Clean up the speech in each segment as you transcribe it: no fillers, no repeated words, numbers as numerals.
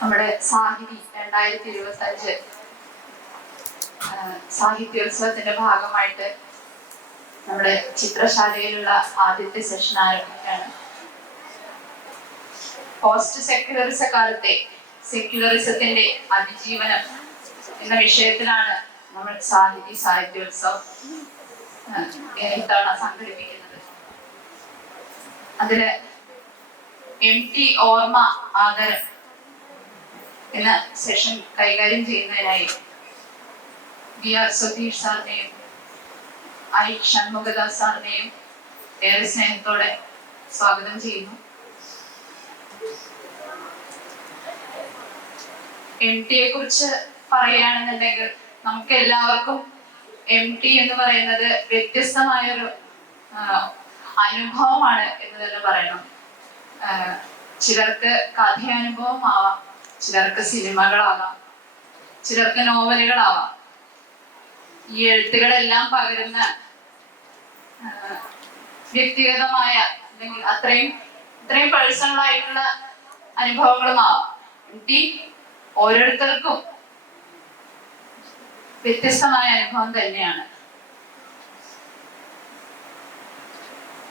നമ്മുടെ സാഹിതി 2025 സാഹിത്യോത്സവത്തിന്റെ ഭാഗമായിട്ട് നമ്മുടെ ചിത്രശാലയിലുള്ള ആദ്യത്തെ സെഷൻ ആരംഭിക്കുകയാണ്. പോസ്റ്റ് സെക്യുലറിസ കാലത്തെ സെക്യുലറിസത്തിന്റെ അതിജീവനം എന്ന വിഷയത്തിലാണ് നമ്മൾ സാഹിത്യോത്സവം ഇത്തവണ സംഘടിപ്പിക്കുന്നത്. അതില് MT ഓർമ്മ ആദരം എന്ന സെഷൻ കൈകാര്യം ചെയ്യുന്നതിനായി VR സതീഷ് സാറിനെയും I ഷൺമുഖദാസ് സാറിനെയും ഏറെ സ്നേഹത്തോടെ സ്വാഗതം ചെയ്യുന്നു. MT യെ കുറിച്ച് പറയുകയാണെന്നുണ്ടെങ്കിൽ നമുക്ക് എല്ലാവർക്കും MT എന്ന് പറയുന്നത് വ്യത്യസ്തമായൊരു അനുഭവമാണ് എന്ന് തന്നെ പറയണം. ചിലർക്ക് കഥയാനുഭവം ആവാം, ചിലർക്ക് സിനിമകളാവാം, ചിലർക്ക് നോവലുകളാവാം. ഈ എഴുത്തുകളെല്ലാം പകരുന്ന വ്യക്തിഗതമായ അല്ലെങ്കിൽ അത്രയും പേഴ്സണൽ ആയിട്ടുള്ള അനുഭവങ്ങളുമാവാം. MT ഓരോരുത്തർക്കും വ്യത്യസ്തമായ അനുഭവം തന്നെയാണ്.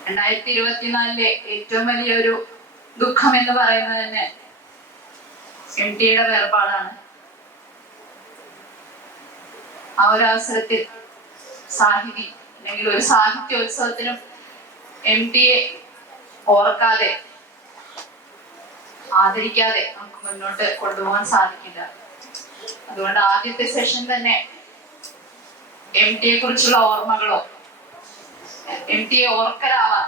2024 ഏറ്റവും വലിയൊരു ദുഃഖം എന്ന് പറയുന്നത് തന്നെ MT യുടെ വേർപാടാണ്. ആ ഒരു അവസരത്തിൽ സാഹിതി അല്ലെങ്കിൽ ഒരു സാഹിത്യോത്സവത്തിനും MT യെ ഓർക്കാതെ ആദരിക്കാതെ നമുക്ക് മുന്നോട്ട് കൊണ്ടുപോകാൻ സാധിക്കില്ല. അതുകൊണ്ട് ആദ്യത്തെ സെഷൻ തന്നെ MT യെ കുറിച്ചുള്ള ഓർമ്മകളോ MT യെ ഓർക്കലാവാം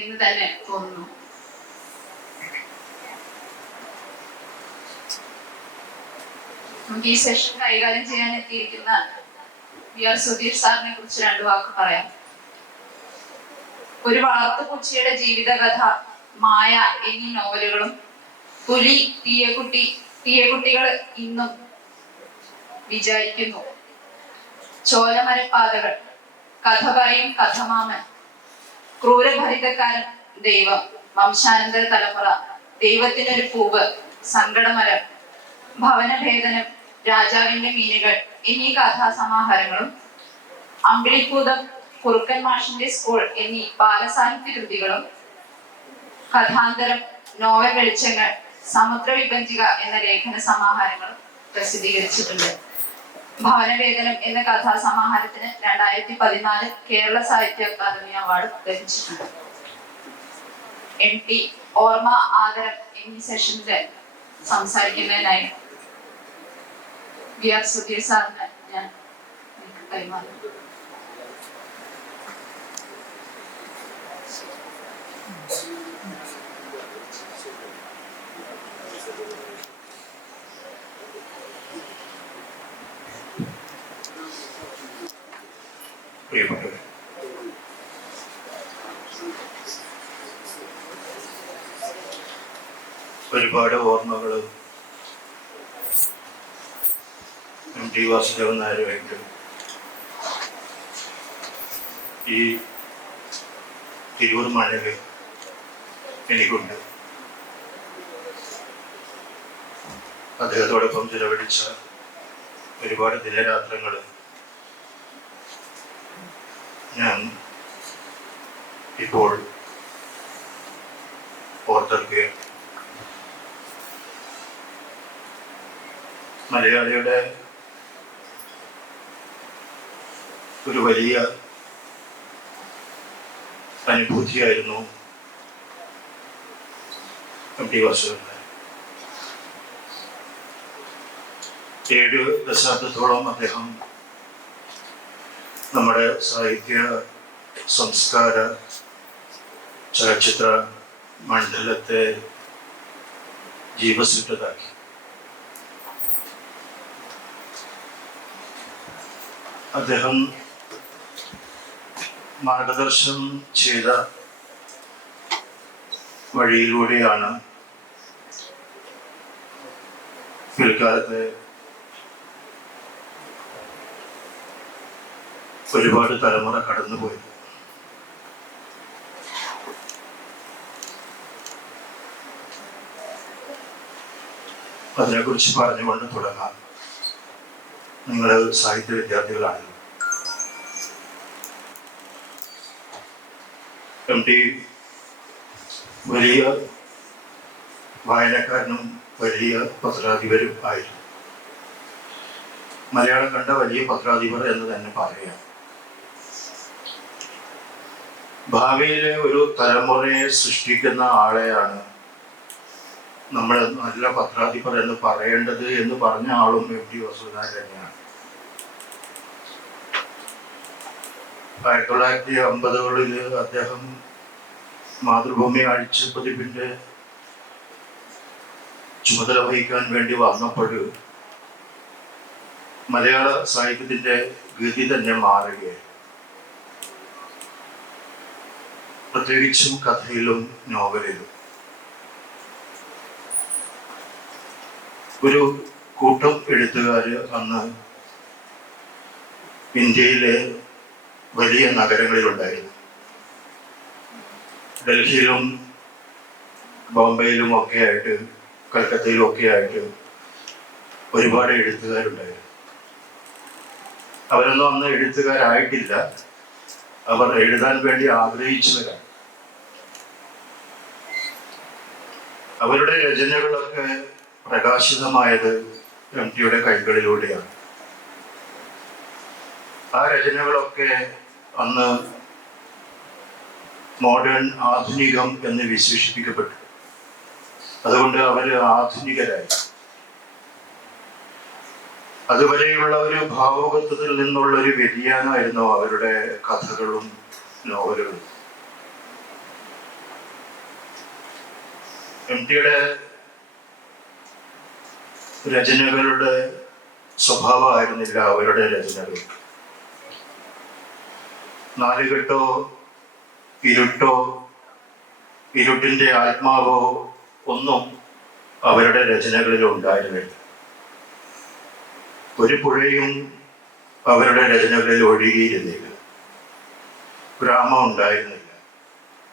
എന്ന് തന്നെ തോന്നുന്നു. നമുക്ക് ഈ സെഷൻ കൈകാര്യം ചെയ്യാൻ എത്തിയിരിക്കുന്ന VR സുധീഷ് സാറിനെ കുറിച്ച് 2 വാക്ക് പറയാം. ഒരു വളർത്തുപൂച്ചയുടെ ജീവിതകഥ, മായ എന്നീ നോവലുകളും, പുലി, തീയക്കുട്ടികൾ ഇന്നും വിചാരിക്കുന്നു, ചോലമരപ്പാതകൾ, കഥ പറയും കഥമാമൻ, ക്രൂരഭരിതക്കാരൻ, ദൈവം, വംശാനന്തര തലമുറ, ദൈവത്തിനൊരു പൂവ്, സങ്കടമരം, ഭവനഭേദനം, രാജാവിന്റെ മീനുകൾ എന്നീ കഥാസമാഹാരങ്ങളും, അമ്പിളിക്കൂതം, കുറുക്കൻ മാഷിന്റെ സ്കൂൾ എന്നീ ബാലസാഹിത്യ കൃതികളും, കഥാന്തരം, നോവൽ വെളിച്ചങ്ങൾ, സമുദ്രവിഭജിക എന്ന ലേഖന സമാഹാരങ്ങളും പ്രസിദ്ധീകരിച്ചിട്ടുണ്ട്. ഭവനവേദനം എന്ന കഥാസമാഹാരത്തിന് 2014 കേരള സാഹിത്യ അക്കാദമി അവാർഡ് ലഭിച്ചിട്ടുണ്ട്. MT ഓർമ്മ ആദരം എന്നീ സെഷനിൽ സംസാരിക്കുന്നതിനായി VR സുധീഷ് സാറിന് ഞാൻ കൈമാറുന്നു. പ്രിയപ്പെട്ടവരെ, ഒരുപാട് ഓർമ്മകൾ MT വാസുദേവൻ നായരുമായിട്ട് ഈ തിരൂർ മണ്ണിൽ എനിക്കുണ്ട്. അദ്ദേഹത്തോടൊപ്പം ചിലവഴിച്ച ഒരുപാട് ദിനരാത്രങ്ങൾ ഞാൻ ഇപ്പോൾ ഓർത്തെടുക്കുകയാണ്. മലയാളിയുടെ ഒരു വലിയ അനുഭൂതിയായിരുന്നു MT വാസുദേവൻ നായർ. 7 ദശാബ്ദത്തോളം അദ്ദേഹം നമ്മുടെ സാഹിത്യ, സംസ്കാര, ചലച്ചിത്ര മണ്ഡലത്തെ ജീവസുറ്റതാക്കി. അദ്ദേഹം മാർഗദർശനം ചെയ്ത വഴിയിലൂടെയാണ് പിൽക്കാലത്ത് ഒരുപാട് തലമുറ കടന്നുപോയത്. അതിനെക്കുറിച്ച് പറഞ്ഞുകൊണ്ട് തുടങ്ങാം. നിങ്ങൾ സാഹിത്യ വിദ്യാർത്ഥികളാണല്ലോ. എം ടി വലിയ വായനക്കാരനും വലിയ പത്രാധിപരും ആയിരുന്നു. മലയാളം കണ്ട വലിയ പത്രാധിപർ എന്ന് തന്നെ പറയാം. ഭാവിയിലെ ഒരു തലമുറയെ സൃഷ്ടിക്കുന്ന ആളെയാണ് നമ്മൾ നല്ല പത്രാധിപർ എന്ന് പറയേണ്ടത് എന്ന് പറഞ്ഞ ആളും എം ടി വസുധാരൻ തന്നെയാണ്. 1950 അദ്ദേഹം മാതൃഭൂമി ആഴ്ചപ്പതിപ്പിന്റെ ചുമതല വഹിക്കാൻ വേണ്ടി വന്നപ്പോൾ മലയാള സാഹിത്യത്തിന്റെ ഗതി തന്നെ മാറുകയായി. പ്രത്യേകിച്ചും കഥയിലും നോവലിലും ഒരു കൂട്ടം എഴുത്തുകാര് അന്ന് ഇന്ത്യയിലെ വലിയ നഗരങ്ങളിലുണ്ടായിരുന്നു. ഡൽഹിയിലും ബോംബെയിലും ഒക്കെ ആയിട്ട്, കൽക്കത്തയിലും ഒക്കെ ആയിട്ട് ഒരുപാട് എഴുത്തുകാരുണ്ടായിരുന്നു. അവരൊന്നും അന്ന് എഴുത്തുകാരായിട്ടില്ല, അവർ എഴുതാൻ വേണ്ടി ആഗ്രഹിച്ചവരാണ്. അവരുടെ രചനകളൊക്കെ പ്രകാശിതമായത് എം ടിയുടെ കൈകളിലൂടെയാണ്. ആ രചനകളൊക്കെ അന്ന് മോഡേൺ ആധുനികം എന്ന് വിശേഷിപ്പിക്കപ്പെട്ടു. അതുകൊണ്ട് അവര് ആധുനികരായി. അതുവരെയുള്ള ഒരു ഭാവുകത്വത്തിൽ നിന്നുള്ള ഒരു വ്യതിയാനമായിരുന്നു അവരുടെ കഥകളും നോവലുകളും. എം ടിയുടെ രചനകളുടെ സ്വഭാവമായിരുന്നില്ല അവരുടെ രചനകൾ. നാലുകെട്ടോ ഇരുട്ടോ ഇരുട്ടിന്റെ ആത്മാവോ ഒന്നും അവരുടെ രചനകളിൽ ഉണ്ടായിരുന്നില്ല. ഒരു പുഴയും അവരുടെ രചനകളിൽ ഒഴുകിയിരുന്നില്ല. ഗ്രാമം ഉണ്ടായിരുന്നില്ല.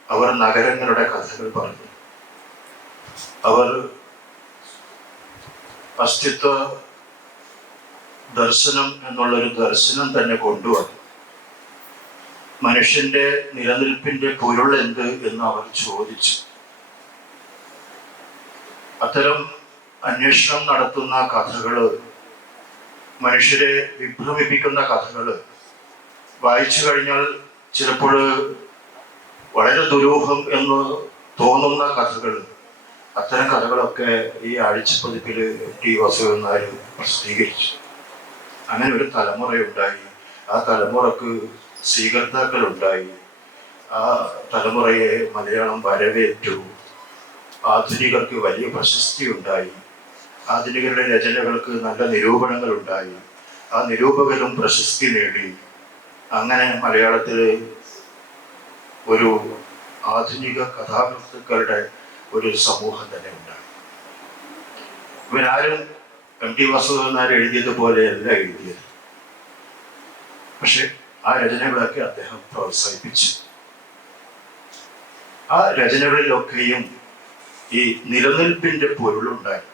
അവർ നഗരങ്ങളുടെ കഥകൾ പറഞ്ഞു. അവർ അസ്തിത്വ ദർശനം എന്നുള്ളൊരു ദർശനം തന്നെ കൊണ്ടുവന്നു. മനുഷ്യന്റെ നിലനിൽപ്പിന്റെ പൊരുൾ എന്ത് എന്ന് അവർ ചോദിച്ചു. അത്തരം അന്വേഷണം നടത്തുന്ന കഥകള്, മനുഷ്യരെ വിഭ്രമിപ്പിക്കുന്ന കഥകള് വായിച്ചു കഴിഞ്ഞാൽ ചിലപ്പോൾ വളരെ ദുരൂഹം എന്ന് തോന്നുന്ന കഥകള്, അത്തരം കഥകളൊക്കെ ഈ ആഴ്ചപ്പതിപ്പിൽ ടി വാസുദേവൻ നായർ പ്രസിദ്ധീകരിച്ചു. അങ്ങനെ ഒരു തലമുറയുണ്ടായി. ആ തലമുറക്ക് സ്വീകർത്താക്കളുണ്ടായി. ആ തലമുറയെ മലയാളം വരവേറ്റു. ആധുനികർക്ക് വലിയ പ്രശസ്തി ഉണ്ടായി. ആധുനികരുടെ രചനകൾക്ക് നല്ല നിരൂപണങ്ങൾ ഉണ്ടായി. ആ നിരൂപകരും പ്രശസ്തി നേടി. അങ്ങനെ മലയാളത്തിൽ ഒരു ആധുനിക കഥാകൃത്തുക്കളുടെ ഒരു സമൂഹം തന്നെ ഉണ്ടായി. ഇവരാരും എം ടി വാസുദേവൻ നായർ എഴുതിയതുപോലെയല്ല എഴുതിയത്. പക്ഷെ ആ രചനകളൊക്കെ അദ്ദേഹം പ്രോത്സാഹിപ്പിച്ചു. ആ രചനകളിലൊക്കെയും ഈ നിലനിൽപ്പിന്റെ പൊരുളുണ്ടായി.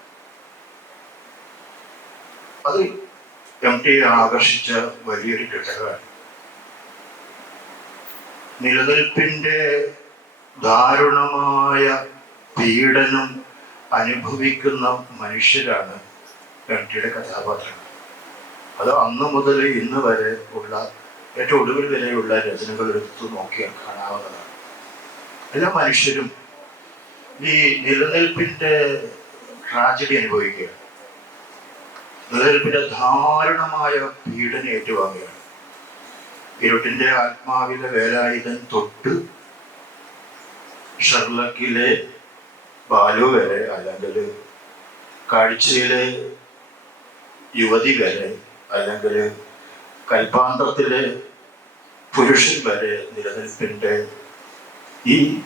അത് എം ടിയെ ആകർഷിച്ച വലിയൊരു ഘടകമാണ്. നിലനിൽപ്പിന്റെ ദാരുണമായ പീഡനം അനുഭവിക്കുന്ന മനുഷ്യരാണ് എം ടിയുടെ കഥാപാത്രങ്ങൾ. അത് അന്ന് മുതൽ ഇന്ന് വരെ ഉള്ള ഏറ്റവും ഒടുവിൽ വരെയുള്ള രചനകൾ എടുത്തു നോക്കിയാൽ കാണാവുന്നതാണ്. എല്ലാ മനുഷ്യരും ഈ നിലനിൽപ്പിന്റെ ട്രാജഡി അനുഭവിക്കുകയാണ്. നിലനിൽപ്പിന്റെ ദാരുണമായ പീഡനം ഏറ്റുവാങ്ങുകയാണ്. ഇരുട്ടിന്റെ ആത്മാവിലെ വേലായുധൻ തൊട്ട് ഷെർലക്കിലെ ബാലു വരെ, അല്ലെങ്കിൽ കാഴ്ചയിലെ യുവതി വരെ, അല്ലെങ്കിൽ കൽപ്പാന്തത്തിലെ പുരുഷൻ വരെ നിലനിൽപ്പിന്റെ ഈ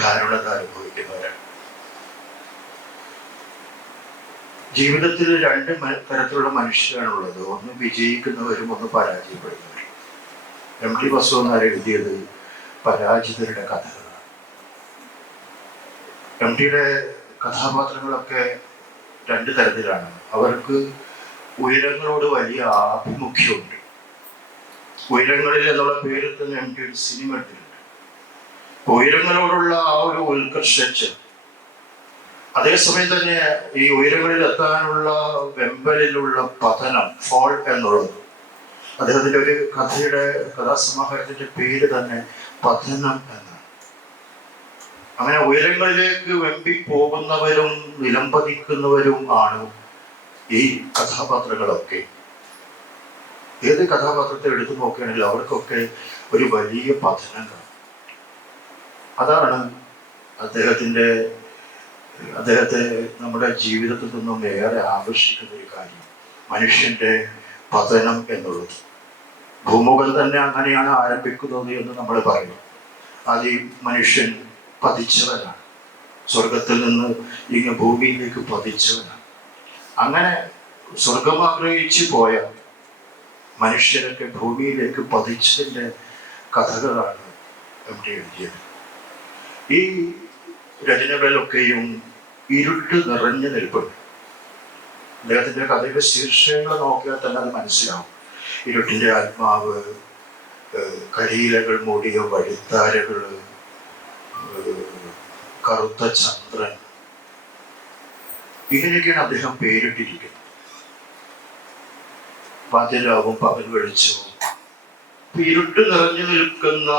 ദാരുണത അനുഭവിക്കുന്നവരാണ്. ജീവിതത്തിൽ രണ്ട് തരത്തിലുള്ള മനുഷ്യരാണുള്ളത്. ഒന്ന് വിജയിക്കുന്നവരും ഒന്ന് പരാജയപ്പെടുന്നവരും. എം ടി വാസുദേവൻ നായർ എഴുതിയത് പരാജിതരുടെ കഥകളാണ്. എം ടിയുടെ കഥാപാത്രങ്ങളൊക്കെ രണ്ട് തരത്തിലാണ്. അവർക്ക് ഉയരങ്ങളോട് വലിയ ആഭിമുഖ്യമുണ്ട്. ഉയരങ്ങളിൽ എന്നുള്ള പേരിൽ തന്നെ എനിക്ക് ഒരു സിനിമ എടുത്തിട്ടുണ്ട്. ഉയരങ്ങളോടുള്ള ആ ഒരു ഉത്കർഷച്ച്, അതേസമയം തന്നെ ഈ ഉയരങ്ങളിൽ എത്താനുള്ള വെമ്പലിലുള്ള പതനം, ഫോൾ എന്നുള്ളത്. അദ്ദേഹത്തിന്റെ ഒരു കഥാസമാഹാരത്തിന്റെ പേര് തന്നെ പതനം എന്നാണ്. അങ്ങനെ ഉയരങ്ങളിലേക്ക് വെമ്പി പോകുന്നവരും നിലംപതിക്കുന്നവരും ആണ് ഈ കഥാപാത്രങ്ങളൊക്കെ. ഏത് കഥാപാത്രത്തെ എടുത്തു നോക്കുകയാണെങ്കിലും അവർക്കൊക്കെ ഒരു വലിയ പതനം കാണും. അതാണ് അദ്ദേഹത്തെ നമ്മുടെ ജീവിതത്തിൽ നിന്നും ഏറെ ആകർഷിക്കുന്ന ഒരു കാര്യം, മനുഷ്യന്റെ പതനം എന്നുള്ളത്. ഭൂമുഖം തന്നെ അങ്ങനെയാണ് ആരംഭിക്കുന്നത് എന്ന് നമ്മൾ പറയും. ആദ്യം മനുഷ്യൻ പതിച്ചവനാണ്, സ്വർഗത്തിൽ നിന്ന് ഇങ്ങ് ഭൂമിയിലേക്ക് പതിച്ചവനാണ്. അങ്ങനെ സ്വർഗം ആഗ്രഹിച്ചു പോയ മനുഷ്യരൊക്കെ ഭൂമിയിലേക്ക് പതിച്ചതിൻ്റെ കഥകളാണ് എം.ടി. എഴുതിയത്. ഈ രചനകളിലൊക്കെയും ഇരുട്ട് നിറഞ്ഞു നിൽപ്പുണ്ട്. അദ്ദേഹത്തിന്റെ കഥയുടെ ശീർഷകങ്ങൾ നോക്കിയാൽ തന്നെ അത് മനസ്സിലാവും. ഇരുട്ടിന്റെ ആത്മാവ്, കരിയിലകൾ മൂടിയ വഴിത്താരകള്, കറുത്ത ചന്ദ്രൻ, ഇങ്ങനെയൊക്കെയാണ് അദ്ദേഹം പേരിട്ടിരിക്കുന്നത്. പാതിരാവും പകൽ വെളിച്ചവും. ഇരുട്ട് നിറഞ്ഞു നിൽക്കുന്ന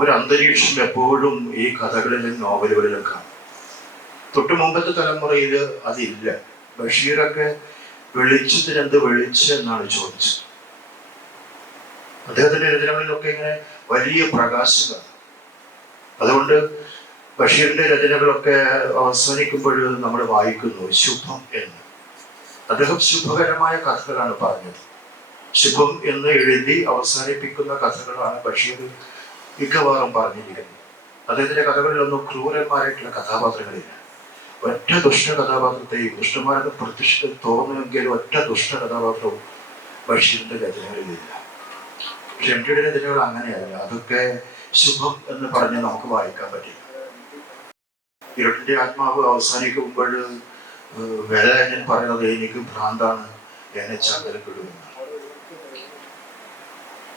ഒരു അന്തരീക്ഷം എപ്പോഴും ഈ കഥകളിലും നോവലുകളിലും കാണും. തൊട്ടു മുമ്പത്തെ തലമുറയിൽ അതില്ല. ബഷീറൊക്കെ വെളിച്ചത്തിന് എന്ത് വെളിച്ചം എന്നാണ് ചോദിച്ചത്. അദ്ദേഹത്തിന്റെ രചനകളിലൊക്കെ ഇങ്ങനെ വലിയ പ്രകാശമാണ്. അതുകൊണ്ട് ബഷീറിന്റെ രചനകളൊക്കെ അവസാനിക്കുമ്പോൾ നമ്മൾ വായിക്കുന്നു ശുഭം എന്ന്. അദ്ദേഹം ശുഭകരമായ കഥകളാണ് പറഞ്ഞത്. ശുഭം എന്ന് എഴുതി അവസാനിപ്പിക്കുന്ന കഥകളാണ് ബഷീർ മിക്കവാറും പറഞ്ഞിരിക്കുന്നത്. അദ്ദേഹത്തിന്റെ കഥകളിലൊന്നും ക്രൂരന്മാരായിട്ടുള്ള കഥാപാത്രങ്ങളില്ല. ഒറ്റ ദുഷ്ട കഥാപാത്രത്തെയും, ദുഷ്ടന്മാരുടെ പ്രത്യക്ഷത്തിൽ തോന്നുമെങ്കിലും ഒറ്റ ദുഷ്ട കഥാപാത്രവും ബഷീറിന്റെ രചനകളിലില്ല. പക്ഷെ എം.ടിയുടെ രചനകൾ അങ്ങനെയല്ല. അതൊക്കെ ശുഭം എന്ന് പറഞ്ഞ് നമുക്ക് വായിക്കാൻ പറ്റില്ല. ഇരുട്ടിന്റെ ആത്മാവ് അവസാനിക്കുമ്പോൾ വേലായുധൻ പറയുന്നത് എനിക്ക് ഭ്രാന്താണ്, എന്നെ ചങ്ങലക്കിടുമെന്നാണ്.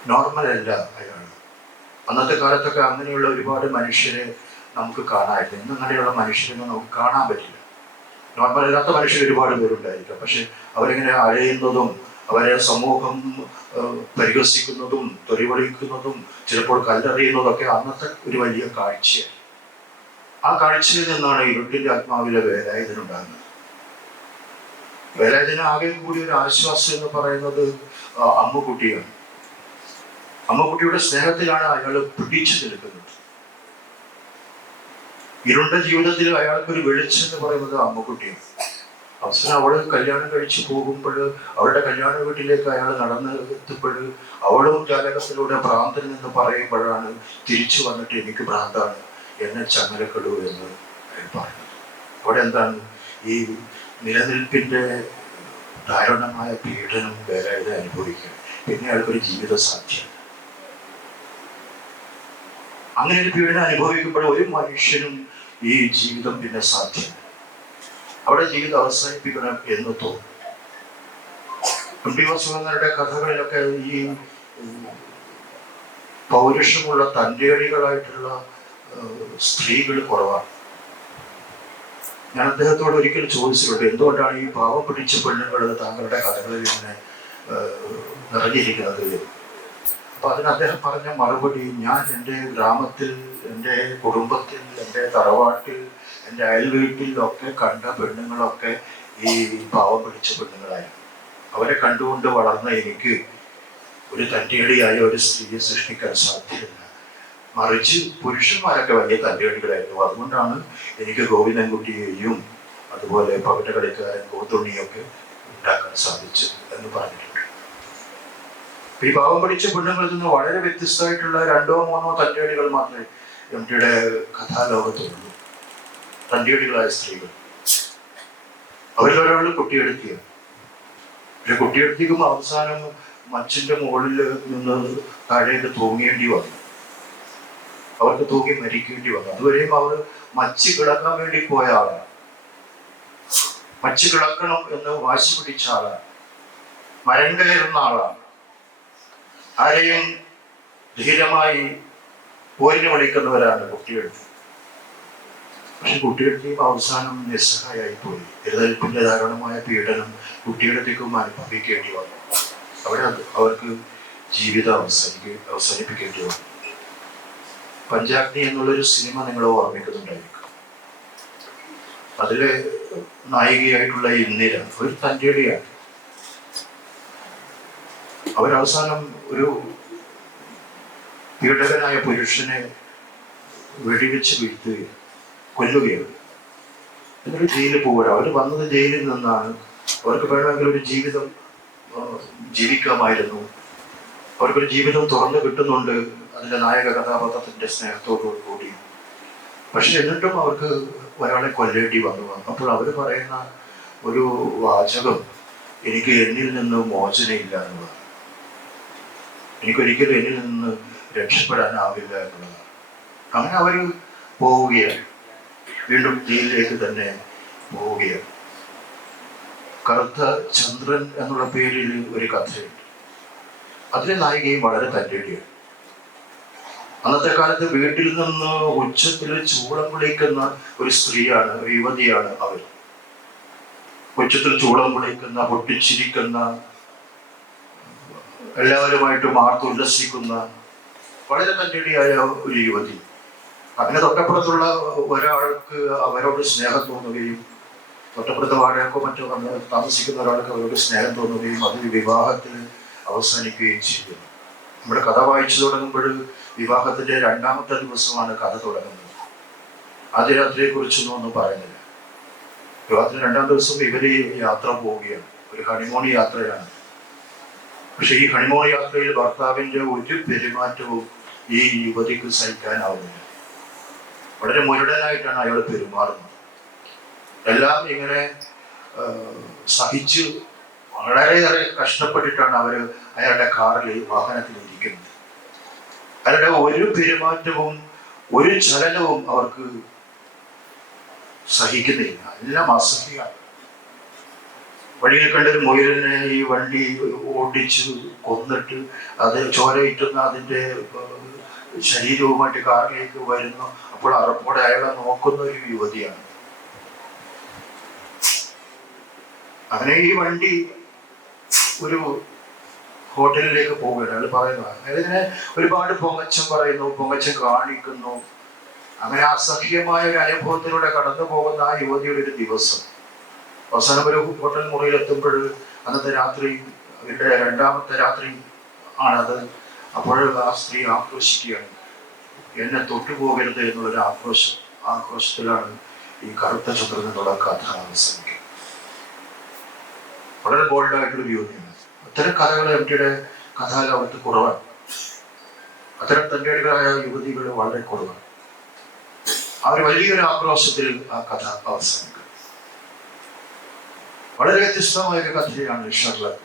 നോർമൽ അല്ല അയാൾ. അന്നത്തെ കാലത്തൊക്കെ അങ്ങനെയുള്ള ഒരുപാട് മനുഷ്യരെ നമുക്ക് കാണാമായിരുന്നു. ഇന്ന് അങ്ങനെയുള്ള മനുഷ്യരൊന്നും നമുക്ക് കാണാൻ പറ്റില്ല. നോർമൽ അല്ലാത്ത മനുഷ്യർ ഒരുപാട് പേരുണ്ടായിരിക്കാം. പക്ഷെ അവരിങ്ങനെ അഴയുന്നതും അവരെ സമൂഹം പരിഹസിക്കുന്നതും തെറിവിളിക്കുന്നതും ചിലപ്പോൾ കല്ലെറിയുന്നതൊക്കെ അന്നത്തെ ഒരു വലിയ കാഴ്ചയാണ്. ആ കാഴ്ചയിൽ നിന്നാണ് ഇരുട്ടിന്റെ ആത്മാവിലെ വേലായുധനുണ്ടാകുന്നത്. വേലായുധന് ആകെ കൂടി ഒരു ആശ്വാസം എന്ന് പറയുന്നത് അമ്മുക്കുട്ടിയാണ്. അമ്മുക്കുട്ടിയുടെ സ്നേഹത്തിലാണ് അയാൾ പിടിച്ചു നിൽക്കുന്നത്. ഇരുണ്ട ജീവിതത്തിൽ അയാൾക്കൊരു വെളിച്ചം എന്ന് പറയുന്നത് അമ്മുക്കുട്ടിയാണ്. അവസാനം അവള് കല്യാണം കഴിച്ചു പോകുമ്പോൾ, അവളുടെ കല്യാണ വീട്ടിലേക്ക് അയാൾ നടന്ന് എത്തുമ്പോൾ അവളും ജാലകത്തിലൂടെ ഭ്രാന്തൻ എന്ന് പറയുമ്പോഴാണ് തിരിച്ചു വന്നിട്ട് എനിക്ക് ഭ്രാന്താണ്, എന്നെ ചങ്ങലക്കെടൂ എന്ന് അയാൾ പറയുന്നത്. അവിടെ എന്താണ് ഈ നിലനിൽപ്പിന്റെ ദാരുണമായ പീഡനം വേലായുധൻ അനുഭവിക്കുക. പിന്നെ അയാൾക്കൊരു ജീവിത സാധ്യത. അങ്ങനെ ഒരു പീഡനം അനുഭവിക്കുമ്പോൾ ഒരു മനുഷ്യനും ഈ ജീവിതം പിന്നെ സാധ്യമല്ല. അവിടെ ജീവിതം അവസാനിപ്പിക്കണം എന്ന് തോന്നും. എം.ടി. വാസുദേവനാരുടെ കഥകളിലൊക്കെ ഈ പൗരുഷമുള്ള തൻ്റെടികളായിട്ടുള്ള സ്ത്രീകൾ കുറവാണ്. ഞാൻ അദ്ദേഹത്തോട് ഒരിക്കൽ ചോദിച്ചിട്ടുണ്ട്, എന്തുകൊണ്ടാണ് ഈ പാവം പിടിച്ച പെണ്ണുങ്ങൾ താങ്കളുടെ കഥകളിൽ ഇങ്ങനെ നിറഞ്ഞിരിക്കുന്നത്? അപ്പൊ അതിന് അദ്ദേഹം പറഞ്ഞ മറുപടി, ഞാൻ എൻ്റെ ഗ്രാമത്തിൽ, എൻ്റെ കുടുംബത്തിൽ, എൻ്റെ തറവാട്ടിൽ, എൻ്റെ അയൽവീട്ടിലൊക്കെ കണ്ട പെണ്ണുങ്ങളൊക്കെ ഈ പാവം പിടിച്ച പെണ്ണുങ്ങളായിരുന്നു. അവരെ കണ്ടുകൊണ്ട് വളർന്ന എനിക്ക് ഒരു തൻ്റെടിയായ ഒരു സ്ത്രീയെ സൃഷ്ടിക്കാൻ സാധ്യമല്ല. മറിച്ച് പുരുഷന്മാരൊക്കെ വലിയ തൻ്റെടികളായിരുന്നു. അതുകൊണ്ടാണ് എനിക്ക് ഗോവിന്ദൻകുട്ടിയെയും അതുപോലെ പകട്ടകളിക്കാരൻ കോത്തുണ്ണിയൊക്കെ ഉണ്ടാക്കാൻ സാധിച്ചത് എന്ന് പറഞ്ഞിട്ടുണ്ട്. ഈ പാവം പിടിച്ച പെണ്ണുങ്ങളിൽ നിന്ന് വളരെ വ്യത്യസ്തമായിട്ടുള്ള 2-3 തൻ്റെടികൾ മാത്രമേ എം.ടിയുടെ കഥാലോകത്തുള്ളൂ. തൻ്റെടികളായ സ്ത്രീകൾ. അവരിലൊരാൾ കുട്ടിയെടുത്തിയ. പക്ഷെ കുട്ടിയെടുത്തിക്കുമ്പോൾ അവസാനം മച്ചിന്റെ മുകളിൽ നിന്ന് താഴേക്ക് തൂങ്ങേണ്ടി വന്നു. അവർക്ക് തൂങ്ങി മരിക്കേണ്ടി വന്നു. അതുവരെയും അവർ മച്ചി കിടക്കാൻ വേണ്ടി പോയ ആളാണ്. മച്ച് കിളക്കണം എന്ന് വാശി പിടിച്ച ആളാണ്, മരം കയറുന്ന ആളാണ്. ആരെയും ധീരമായി പോരിന് വിളിക്കുന്നവരാണ് കുട്ടിയെഴുത്ത്. പക്ഷെ കുട്ടിയെഴുത്തിയും അവസാനം നിസ്സഹായായി പോയി. എഴുന്നേൽപ്പിന്റെ ദാരുണമായ പീഡനം കുട്ടിയെഴുത്തേക്കും അനുഭവിക്കേണ്ടി വന്നു. അവർക്ക് ജീവിതം അവസാനിപ്പിക്കേണ്ടി വന്നു. പഞ്ചാഗ്നി എന്നുള്ളൊരു സിനിമ നിങ്ങൾ ഓർമ്മിക്കുന്നുണ്ടായിരിക്കും. അതിലെ നായികയായിട്ടുള്ള ഇന്ദിര ഒരു തൻ്റെടിയാണ്. അവരവസാനം ഒരു പീഡകനായ പുരുഷനെ വെടിവെച്ച് വീഴ്ത്തുകയാണ്, കൊല്ലുകയാണ്. എന്നിട്ട് ജയിലിൽ പോവുക. അവർ വന്നത് ജയിലിൽ നിന്നാണ്. അവർക്ക് വേണമെങ്കിൽ ഒരു ജീവിതം ജീവിക്കാമായിരുന്നു. അവർക്കൊരു ജീവിതം തുറന്നു കിട്ടുന്നുണ്ട് അതിൻ്റെ നായക കഥാപാത്രത്തിൻ്റെ സ്നേഹത്തോടു കൂടി. പക്ഷെ എന്നിട്ടും അവർക്ക് ഒരാളെ കൊല്ലേണ്ടി വന്നു. അപ്പോൾ അവർ പറയുന്ന ഒരു വാചകം, എനിക്ക് എന്നിൽ നിന്ന് മോചനയില്ല എന്നുള്ളതാണ്. എനിക്കൊരിക്കലും എന്നിൽ നിന്ന് രക്ഷപ്പെടാനാവില്ല എന്നുള്ളതാണ്. അങ്ങനെ അവർ പോവുകയാണ്, വീണ്ടും ജയിലിലേക്ക് തന്നെ പോവുകയാണ്. കറുത്ത ചന്ദ്രൻ എന്നുള്ള പേരിൽ ഒരു കഥയുണ്ട്. അതിലെ നായികയും വളരെ തൻ്റെടിയാണ്. അന്നത്തെ കാലത്ത് വീട്ടിൽ നിന്ന് ഉച്ചത്തിൽ ചൂളം വിളിക്കുന്ന ഒരു സ്ത്രീയാണ്, ഒരു യുവതിയാണ് അവർ. ഉച്ചത്തിൽ ചൂളം വിളിക്കുന്ന, പൊട്ടിച്ചിരിക്കുന്ന, എല്ലാവരുമായിട്ട് മാർത്തുല്ലസിക്കുന്ന വളരെ തൻ്റെടിയായ ഒരു യുവതി. അങ്ങനെ തൊട്ടപ്പുറത്തുള്ള ഒരാൾക്ക് അവരോട് സ്നേഹം തോന്നുകയും, തൊട്ടപ്പുറത്തെ വാടകയ്ക്കോ മറ്റോ താമസിക്കുന്ന ഒരാൾക്ക് അവരോട് സ്നേഹം തോന്നുകയും അത് വിവാഹത്തിൽ അവസാനിക്കുകയും ചെയ്തു. നമ്മുടെ കഥ വായിച്ചു തുടങ്ങുമ്പോൾ വിവാഹത്തിന്റെ 2ാമത്തെ ദിവസമാണ് കഥ തുടങ്ങുന്നത്. ആദ്യ രാത്രിയെ കുറിച്ചൊന്നും ഒന്നും പറയുന്നില്ല. വിവാഹത്തിന് 2ാം ദിവസം ഇവര് യാത്ര പോവുകയാണ്, ഒരു ഹണിമൂൺ യാത്രയാണ്. പക്ഷെ ഈ ഹണിമൂൺ യാത്രയിൽ ഭർത്താവിന്റെ ഒരു പെരുമാറ്റവും ഈ യുവതിക്ക് സഹിക്കാനാവുന്നില്ല. വളരെ മുരടനായിട്ടാണ് അയാൾ പെരുമാറുന്നത്. എല്ലാം ഇങ്ങനെ സഹിച്ച് വളരെയേറെ കഷ്ടപ്പെട്ടിട്ടാണ് അയാളുടെ കാറിൽ, വാഹനത്തിൽ ഇരിക്കുന്നത്. അയാളുടെ ഒരു പെരുമാറ്റവും ഒരു ചലനവും അവർക്ക് സഹിക്കുന്നില്ല, എല്ലാം അസഹ്യമാണ്. വഴിയിൽ കണ്ടൊരു മുയലിനെ ഈ വണ്ടി ഓടിച്ച് കൊന്നിട്ട് അത് ചോരയിട്ടുന്ന അതിൻ്റെ ശരീരവുമായിട്ട് കാറിലേക്ക് വരുന്നു. അപ്പോൾ അറപ്പോടെ അയാളെ നോക്കുന്ന ഒരു യുവതിയാണ്. അങ്ങനെ ഈ വണ്ടി ഒരു ഹോട്ടലിലേക്ക് പോവുകയാണ്. അയാൾ പറയുന്നത്, അയാളിങ്ങനെ ഒരുപാട് പൊങ്ങച്ചം പറയുന്നു, പൊങ്ങച്ചം കാണിക്കുന്നു. അങ്ങനെ അസഹ്യമായ ഒരു അനുഭവത്തിലൂടെ കടന്നു പോകുന്ന ആ യുവതിയുടെ ഒരു ദിവസം അവസാനം ഒരു ഹോട്ടൽ മുറിയിലെത്തുമ്പോൾ, അന്നത്തെ രാത്രി, അവരുടെ 2ാമത്തെ രാത്രി ആണത്. അപ്പോൾ ആ സ്ത്രീ ആക്രോശിക്കുകയാണ്, എന്നെ തൊട്ടുപോകരുത് എന്നുള്ളൊരു ആക്രോശത്തിലാണ് ഈ കറുത്ത ചന്ദ്രൻ എന്നുള്ള കഥ അവസാനിക്കുന്നത്. വളരെ ബോൾഡായിട്ടൊരു യുവതിയാണ്. അത്തരം കഥകൾ എംടിയുടെ കഥാലോകത്ത് കുറവാണ്. അത്തരം തൻ്റെടികളായ യുവതികൾ വളരെ കുറവാണ്. ആ ഒരു വലിയൊരു ആക്രോശത്തിൽ ആ കഥ അവസാനിക്കും. വളരെ വ്യത്യസ്തമായ ഒരു കഥയാണ് ഷെർലക്ക്.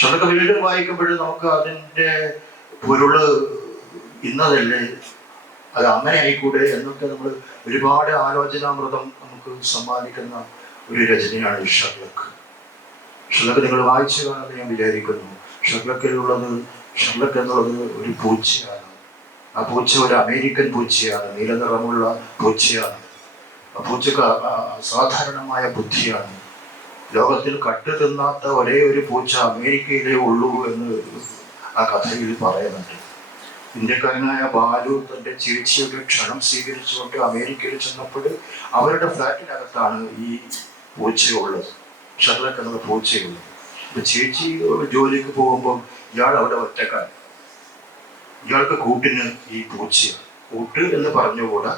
ഷെർലക്ക് വീണ്ടും വായിക്കുമ്പോൾ നമുക്ക് അതിൻ്റെ പൊരുള് ഇന്നതല്ലേ, അത് അങ്ങനെ ആയിക്കൂടെ എന്നൊക്കെ നമ്മൾ ഒരുപാട് ആലോചനാമൃതം നമുക്ക് സമ്മാനിക്കുന്ന ഒരു രചനയാണ് ഷെർലക്ക്. ഷെർലക്ക് നിങ്ങൾ വായിച്ചു കാണുമെന്ന് ഞാൻ വിചാരിക്കുന്നു. ഷെർലക്ക് എന്നുള്ളത് ഒരു പൂച്ചയാണ്. ആ പൂച്ച ഒരു അമേരിക്കൻ പൂച്ചയാണ്, നീല നിറമുള്ള പൂച്ചയാണ്. ആ പൂച്ചക്ക് അസാധാരണമായ ബുദ്ധിയാണ്. ലോകത്തിൽ കട്ട് തിന്നാത്ത ഒരേ ഒരു പൂച്ച അമേരിക്കയിലേ ഉള്ളൂ എന്ന് ആ കഥയിൽ പറയുന്നുണ്ട്. ഇന്ത്യക്കാരനായ ബാലു തൻ്റെ ചേച്ചിയുടെ ക്ഷണം സ്വീകരിച്ചുകൊണ്ട് അമേരിക്കയിൽ ചെന്നപ്പോൾ അവരുടെ ഫ്ലാറ്റിനകത്താണ് ഈ പൂച്ചയുള്ളത്, ഷെർലക്ക് എന്നുള്ള പൂച്ചയുള്ളത്. അപ്പൊ ചേച്ചി ജോലിക്ക് പോകുമ്പോൾ ഇയാൾ അവിടെ ഒറ്റക്കാണ്. ഇയാൾക്ക് കൂട്ടിന് ഈ പൂച്ചയാണ്. കൂട്ട് എന്ന് പറഞ്ഞുകൂടാ,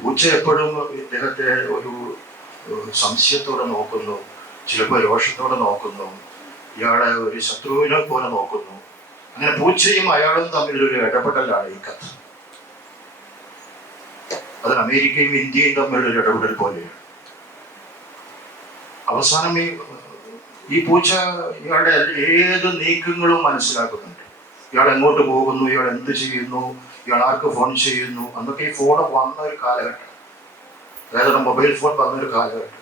പൂച്ച എപ്പോഴും ഇദ്ദേഹത്തെ ഒരു സംശയത്തോടെ നോക്കുന്നു, ചിലപ്പോൾ രോഷത്തോടെ നോക്കുന്നു, ഇയാളെ ഒരു ശത്രുവിനെ പോലെ നോക്കുന്നു. അങ്ങനെ പൂച്ചയും അയാളും തമ്മിലൊരു ഇടപെടലാണ് ഈ കഥ. അത് അമേരിക്കയും ഇന്ത്യയും തമ്മിലൊരു ഇടപെടൽ പോലെയാണ്. അവസാനം ഈ പൂച്ച ഇയാളുടെ ഏത് നീക്കങ്ങളും മനസ്സിലാക്കുന്നുണ്ട്. ഇയാൾ എങ്ങോട്ട് പോകുന്നു, ഇയാൾ എന്ത് ചെയ്യുന്നു, ഇയാൾ ആർക്ക് ഫോൺ ചെയ്യുന്നു. അന്നൊക്കെ ഈ ഫോൺ വന്ന ഒരു കാലഘട്ടം, അതായത് മൊബൈൽ ഫോൺ വന്നൊരു കാലഘട്ടം.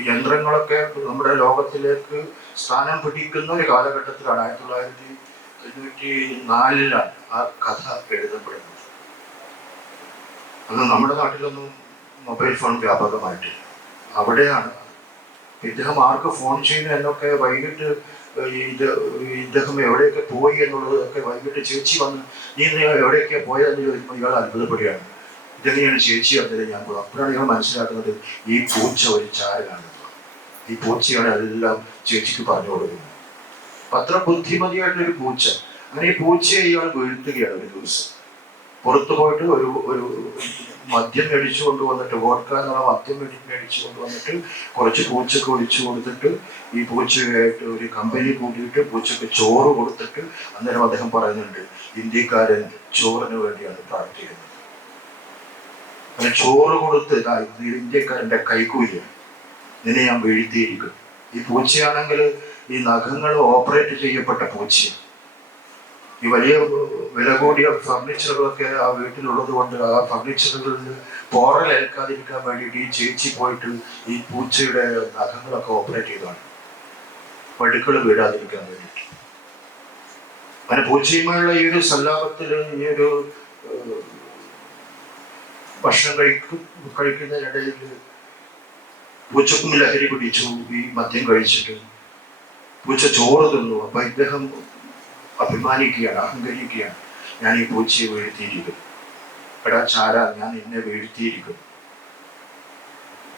ഈ യന്ത്രങ്ങളൊക്കെ നമ്മുടെ ലോകത്തിലേക്ക് സ്ഥാനം പിടിക്കുന്ന ഒരു കാലഘട്ടത്തിലാണ് 1994 ആ കഥ എഴുതപ്പെടുന്നത്. അന്ന് നമ്മുടെ നാട്ടിലൊന്നും മൊബൈൽ ഫോൺ വ്യാപകമായിട്ടില്ല. അവിടെയാണ് ഇദ്ദേഹം ആർക്ക് ഫോൺ ചെയ്യുന്നു എന്നൊക്കെ വൈകിട്ട് ഇദ്ദേഹം എവിടെയൊക്കെ പോയി എന്നുള്ളതൊക്കെ വൈകിട്ട് ചേച്ചി വന്ന് നീ എവിടെയൊക്കെ പോയതെന്ന് ചോദിക്കുമ്പോൾ ഇയാൾ അത്ഭുതപ്പെടുകയാണ്. ഇതെങ്ങനെയാണ് ചേച്ചി അറിഞ്ഞത് ഞാൻ പോയി. അപ്പോഴാണ് ഇയാൾ മനസ്സിലാക്കുന്നത് ഈ പൂച്ച ഒരു ചാരനാണ്. ഈ പൂച്ചയാണ് എല്ലാം ചേച്ചിക്ക് പറഞ്ഞു കൊടുക്കുന്നത്. അത്ര ബുദ്ധിമതിയായിട്ടൊരു പൂച്ച. അങ്ങനെ ഈ പൂച്ചയെ ഇയാൾ വീഴ്ത്തുകയാണ് ഒരു ദിവസം. പുറത്തു പോയിട്ട് ഒരു മദ്യം മേടിച്ചു കൊണ്ടുവന്നിട്ട്, വോഡ്ക എന്നുള്ള മദ്യം മേടിച്ചു കൊണ്ടുവന്നിട്ട് കുറച്ച് പൂച്ചക്ക് ഒഴിച്ചു കൊടുത്തിട്ട് ഈ പൂച്ചയായിട്ട് ഒരു കമ്പനി കൂട്ടിയിട്ട് പൂച്ചക്ക് ചോറ് കൊടുത്തിട്ട് അന്നേരം അദ്ദേഹം പറയുന്നുണ്ട്, ഇന്ത്യക്കാരൻ ചോറിന് വേണ്ടിയാണ് പ്രാർത്ഥിക്കുന്നത്. അങ്ങനെ ചോറ് കൊടുത്ത് ഇന്ത്യക്കാരൻ്റെ കൈക്കൂലിയാണ്, നിന്നെ ഞാൻ വീഴ്ത്തിയിരിക്കും. ഈ പൂച്ചയാണെങ്കിൽ ഈ നഖങ്ങൾ ഓപ്പറേറ്റ് ചെയ്യപ്പെട്ട പൂച്ചയാണ്. ഈ വലിയ വില കൂടിയ ഫർണിച്ചറുകളൊക്കെ ആ വീട്ടിലുള്ളത് കൊണ്ട് ആ ഫർണിച്ചറുകളിൽ പോറലേൽക്കാതിരിക്കാൻ വേണ്ടിയിട്ട് ഈ ചേച്ചി പോയിട്ട് ഈ പൂച്ചയുടെ നഖങ്ങളൊക്കെ ഓപ്പറേറ്റ് ചെയ്തതാണ്, പഴുക്കൾ വീഴാതിരിക്കാൻ വേണ്ടിയിട്ട്. അങ്ങനെ പൂച്ചയുമായുള്ള ഈ ഒരു സല്ലാപത്തിൽ, ഈ ഒരു ഭക്ഷണം കഴിക്കുന്നതിനിടയിൽ പൂച്ചക്കും ലഹരി പിടിച്ചു. ഈ മദ്യം കഴിച്ചിട്ട് പൂച്ച ചോറ് തിന്നു. അപ്പൊ ഇദ്ദേഹം അഭിമാനിക്കുകയാണ്, അഹങ്കരിക്കുകയാണ്, ഞാൻ ഈ പൂച്ചയെ വീഴ്ത്തിയിരിക്കും, എടാ ചാര ഞാൻ നിന്നെ വീഴ്ത്തിയിരിക്കും.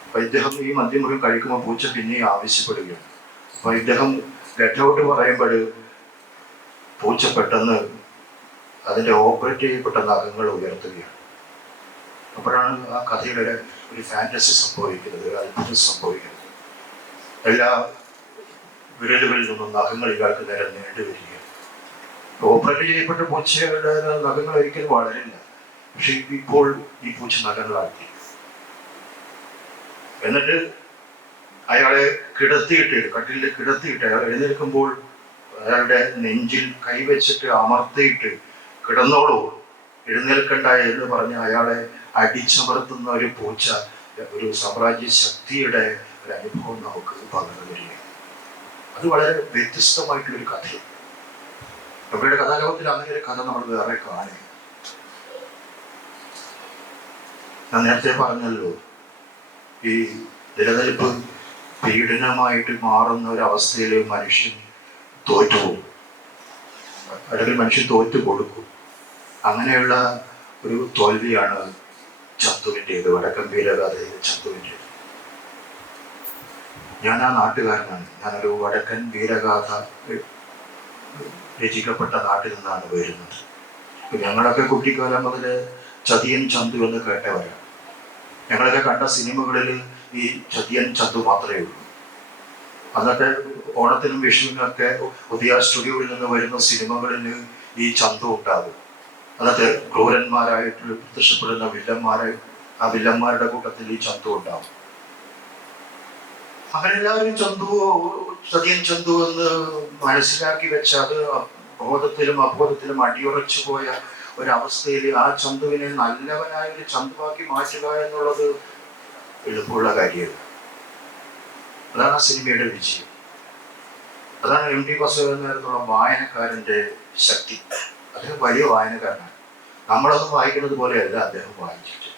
അപ്പൊ ഇദ്ദേഹം ഈ മദ്യം മുഴുവൻ കഴിക്കുമ്പോൾ പൂച്ച പിന്നെയും ആവശ്യപ്പെടുകയാണ്. അപ്പൊ ഇദ്ദേഹം ഗെറ്റ് ഔട്ട് പറയുമ്പോൾ പൂച്ച പെട്ടെന്ന് അതിന്റെ ഓപ്പറേറ്റ് ചെയ്യപ്പെട്ട നഖങ്ങൾ ഉയർത്തുകയാണ്. അപ്പോഴാണ് ആ കഥയുടെ ഒരു ഫാന്റസി സംഭവിക്കുന്നത്, അത്ഭുതം സംഭവിക്കുന്നത്. എല്ലാ വിരലുകളിൽ നിന്നും നഖങ്ങൾ ഇയാൾക്ക് നേരെ നീണ്ടുവരികയാണ്. ഓപ്പറേറ്റ് ചെയ്യപ്പെട്ട പൂച്ചയുടെ നഖങ്ങൾ ഒരിക്കലും വളരില്ല. പക്ഷെ ഇപ്പോൾ ഈ പൂച്ച നഖങ്ങളാക്കി. എന്നിട്ട് അയാളെ കിടത്തിയിട്ട്, കട്ടിലിൽ കിടത്തിയിട്ട് അയാൾ എഴുന്നേൽക്കുമ്പോൾ അയാളുടെ നെഞ്ചിൽ കൈവച്ചിട്ട് അമർത്തിയിട്ട് കിടന്നോളൂ, എഴുന്നേൽക്കണ്ട എന്ന് പറഞ്ഞ് അയാളെ അടിച്ചമർത്തുന്ന ഒരു പൂച്ച, ഒരു സാമ്രാജ്യ ശക്തിയുടെ ഒരു അനുഭവം നമുക്ക് പകർന്നു വരികയാണ്. അത് വളരെ വ്യത്യസ്തമായിട്ടുള്ളൊരു കഥയാണ്. അവരുടെ കഥാലോകത്തിൽ അങ്ങനെ ഒരു കഥ നമ്മൾ വേറെ കാണുക. ഞാൻ നേരത്തെ പറഞ്ഞല്ലോ, ഈ നിലനിൽപ്പ് പീഡനമായിട്ട് മാറുന്ന ഒരവസ്ഥയിൽ മനുഷ്യൻ തോറ്റുപോകും, അല്ലെങ്കിൽ മനുഷ്യൻ തോറ്റു കൊടുക്കും. അങ്ങനെയുള്ള ഒരു തോൽവിയാണ് ചന്തുവിൻ്റേത്, വടക്കൻ വീരഗാഥയിലെ ചന്തുവിൻ്റേത്. ഞാൻ ആ നാട്ടുകാരനാണ്. ഞാനൊരു വടക്കൻ വീരഗാഥ രചിക്കപ്പെട്ട നാട്ടിൽ നിന്നാണ് വരുന്നത്. ഞങ്ങളൊക്കെ കുട്ടിക്കാലം മുതൽ ചതിയൻ ചന്തു എന്ന് കേട്ടവരാണ്. ഞങ്ങളൊക്കെ കണ്ട സിനിമകളിൽ ഈ ചതിയൻ ചന്തു മാത്രമേ ഉള്ളൂ. അന്നത്തെ ഓണത്തിനും വിഷുവിനൊക്കെ ഉദയ സ്റ്റുഡിയോയിൽ നിന്ന് വരുന്ന സിനിമകളിൽ ഈ ചന്തു ഉണ്ടാകും. അന്നത്തെ ക്രൂരന്മാരായിട്ട് പ്രത്യക്ഷപ്പെടുന്ന ആ വില്ലന്മാരുടെ കൂട്ടത്തിൽ ഈ ചന്തു ഉണ്ടാവും. അവരെല്ലാവരും ചതിയൻ ചന്തു എന്ന് മനസ്സിലാക്കി വെച്ച, അത് ബോധത്തിലും അബോധത്തിലും അടിയുറച്ചു പോയ ഒരവസ്ഥയിൽ ആ ചന്തുവിനെ നല്ലവനായ ഒരു ചന്തുവാക്കി മാറ്റുക എന്നുള്ളത് എളുപ്പമുള്ള കാര്യമല്ല. അതാണ് ആ സിനിമയുടെ വിജയം. അതാണ് എം ടി വാസുദേവൻ വായനക്കാരൻ്റെ ശക്തി. അദ്ദേഹം വലിയ വായനക്കാരനാണ്. നമ്മളൊന്നും വായിക്കുന്നത് പോലെയല്ല അദ്ദേഹം വായിച്ചിട്ട്.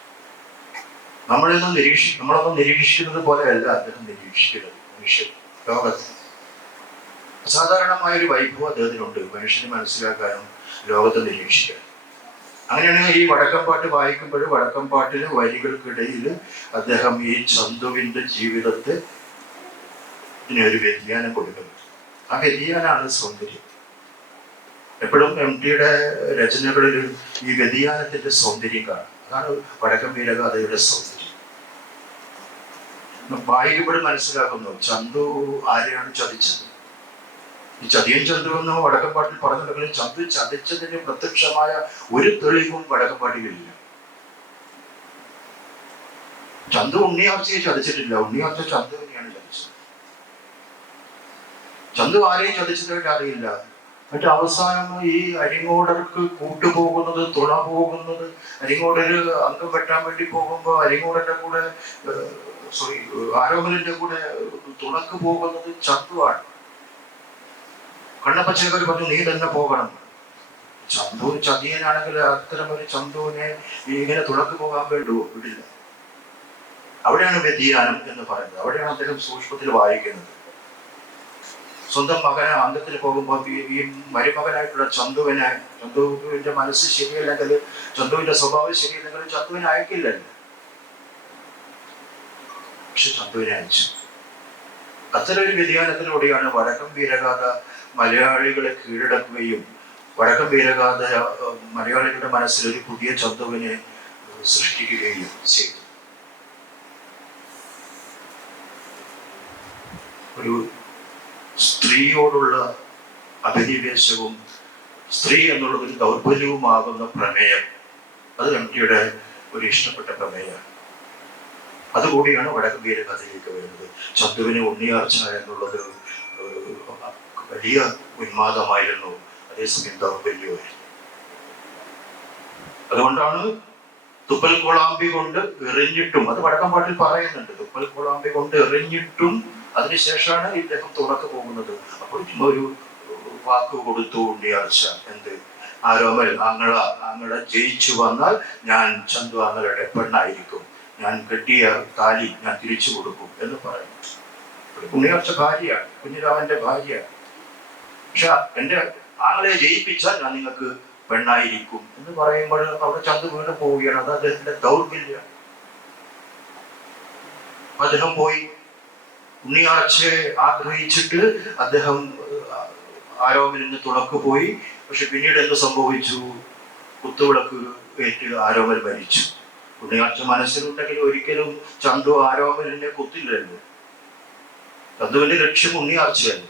നമ്മളൊന്നും നിരീക്ഷിക്കുന്നത് പോലെയല്ല അദ്ദേഹം നിരീക്ഷിക്കുന്നത്. മനുഷ്യൻ ലോകത്ത് അസാധാരണമായൊരു വൈഭവം അദ്ദേഹത്തിനുണ്ട്, മനുഷ്യനെ മനസ്സിലാക്കാനും ലോകത്തെ നിരീക്ഷിക്കാനും. അങ്ങനെയാണെങ്കിൽ ഈ വടക്കംപാട്ട് വായിക്കുമ്പോൾ വടക്കംപാട്ടിലെ വരികൾക്കിടയിൽ അദ്ദേഹം ഈ ചന്തുവിൻ്റെ ജീവിതത്തെ ഇതിനൊരു വ്യതിയാനം കൊടുക്കുന്നത്. ആ വ്യതിയാനമാണ് സൗന്ദര്യം. എപ്പോഴും എം ടിയുടെ രചനകളിൽ ഈ വ്യതിയാനത്തിന്റെ സൗന്ദര്യം കാണും. അതാണ് വടക്കൻ വീരഗാഥയുടെ സൗന്ദര്യം. വായിക്കുമ്പോഴും മനസ്സിലാക്കുന്നു ചന്തു ആരെയാണ് ചതിച്ചത്. ഈ ചതിയൻ ചന്തു എന്ന് വടക്കൻപാട്ടിൽ പറഞ്ഞിട്ടുണ്ടെങ്കിൽ ചന്തു ചതിച്ചതിന് പ്രത്യക്ഷമായ ഒരു തെളിവും വടക്കൻപാട്ടിലില്ല. ചന്തു ഉണ്ണിയാർച്ചയെ ചതിച്ചിട്ടില്ല, ഉണ്ണിയാർച്ച ചന്തുവിനെയാണ് ചതിച്ചത്. ചന്തു ആരെയും ചതിച്ചതായിട്ട് അറിയില്ല. മറ്റു അവസാനം ഈ അരിങ്ങോടർക്ക് കൂട്ടുപോകുന്നത്, തുണ പോകുന്നത്, അരിങ്ങോടര് അംഗം വെട്ടാൻ വേണ്ടി പോകുമ്പോൾ അരിങ്ങോടന്റെ കൂടെ സോറി ആരോമലിന്റെ കൂടെ തുണക്ക് പോകുന്നത് ചന്തുവാണ്. കണ്ണപ്പച്ചേക്കർ പറഞ്ഞു നീ തന്നെ പോകണം. ചന്തു ചതിയനാണെങ്കിൽ അത്തരം ഒരു ചന്തുവിനെ ഇങ്ങനെ തുണക്ക് പോകാൻ വിടില്ല. അവിടെയാണ് വ്യതിയാനം എന്ന് പറയുന്നത്. അവിടെയാണ് അദ്ദേഹം സൂക്ഷ്മത്തിൽ വായിക്കുന്നത്. സ്വന്തം മകനെ അംഗത്തിൽ പോകുമ്പോൾ ഈ മരുമകനായിട്ടുള്ള ചന്തുവിന്റെ മനസ്സ് ശരിയല്ലെങ്കിൽ, ചന്തുവിന്റെ സ്വഭാവം ശരിയല്ലെങ്കിൽ ചന്തുവിനെ അയക്കില്ലല്ലോ. പക്ഷെ ചന്തുവിനെ അയച്ചു. അത്തരം ഒരു വ്യതിയാനത്തിലൂടെയാണ് വടക്കം വീരഗാഥ മലയാളികളെ കീഴടക്കുകയും വടക്കം വീരഗാഥ മലയാളികളുടെ മനസ്സിൽ ഒരു പുതിയ ചന്തുവിനെ സൃഷ്ടിക്കുകയും ചെയ്തു. ഒരു സ്ത്രീയോടുള്ള അഭിനിവേശവും സ്ത്രീ എന്നുള്ളത് ഒരു ദൗർബല്യവുമാകുന്ന പ്രമേയം, അത് എംടിയുടെ ഒരു ഇഷ്ടപ്പെട്ട പ്രമേയമാണ്. അതുകൂടിയാണ് വടക്കം വീരഗാഥയിലേക്ക് വരുന്നത്. ചന്തുവിന് ഉണ്ണിയാർച്ച എന്നുള്ളത് വലിയ ഉന്മാദമായിരുന്നു, അതേസമയം ദൗർബല്യമായിരുന്നു. അതുകൊണ്ടാണ് തുപ്പൽ കോളാമ്പി കൊണ്ട് എറിഞ്ഞിട്ടും, അത് വടക്കം പാട്ടിൽ പറയുന്നുണ്ട്, തുപ്പൽ കോളാമ്പി കൊണ്ട് എറിഞ്ഞിട്ടും അതിനുശേഷമാണ് ഇദ്ദേഹം തുണക്ക് പോകുന്നത്. അപ്പോൾ ഒരു വാക്ക് കൊടുത്തു ഉണ്ണിയാർച്ച, എന്ത് ആരോമൽ ആങ്ങള ജയിച്ചു വന്നാൽ ഞാൻ ചന്തു ആങ്ങളുടെ പെണ്ണായിരിക്കും, ഞാൻ കെട്ടിയ താലി ഞാൻ തിരിച്ചു കൊടുക്കും എന്ന് പറയുന്നു. ഉണ്ണിയാർച്ച ഭാര്യയാണ്, കുഞ്ഞിരാമന്റെ ഭാര്യയാണ്. പക്ഷെ എന്റെ ആങ്ങളെ ജയിപ്പിച്ചാൽ ഞാൻ നിങ്ങൾക്ക് പെണ്ണായിരിക്കും എന്ന് പറയുമ്പോൾ അവിടെ ചന്തു വീണ് പോവുകയാണ്. അത് അദ്ദേഹത്തിന്റെ ദൗർബല്യം. അദ്ദേഹം പോയി ഉണ്ണിയാർച്ചയെ ആഗ്രഹിച്ചിട്ട് അദ്ദേഹം ആരോമലിന് തുണക്ക് പോയി. പക്ഷെ പിന്നീട് എന്ത് സംഭവിച്ചു? കുത്തുവിളക്ക് ഏറ്റ് ആരോമൽ മരിച്ചു. ഉണ്ണിയാർച്ച മനസ്സിലുണ്ടെങ്കിൽ ഒരിക്കലും ചന്തു ആരോമലിനെ കുത്തില്ലല്ലോ. ചന്തുവിന്റെ ലക്ഷ്യം ഉണ്ണിയാർച്ചയല്ല.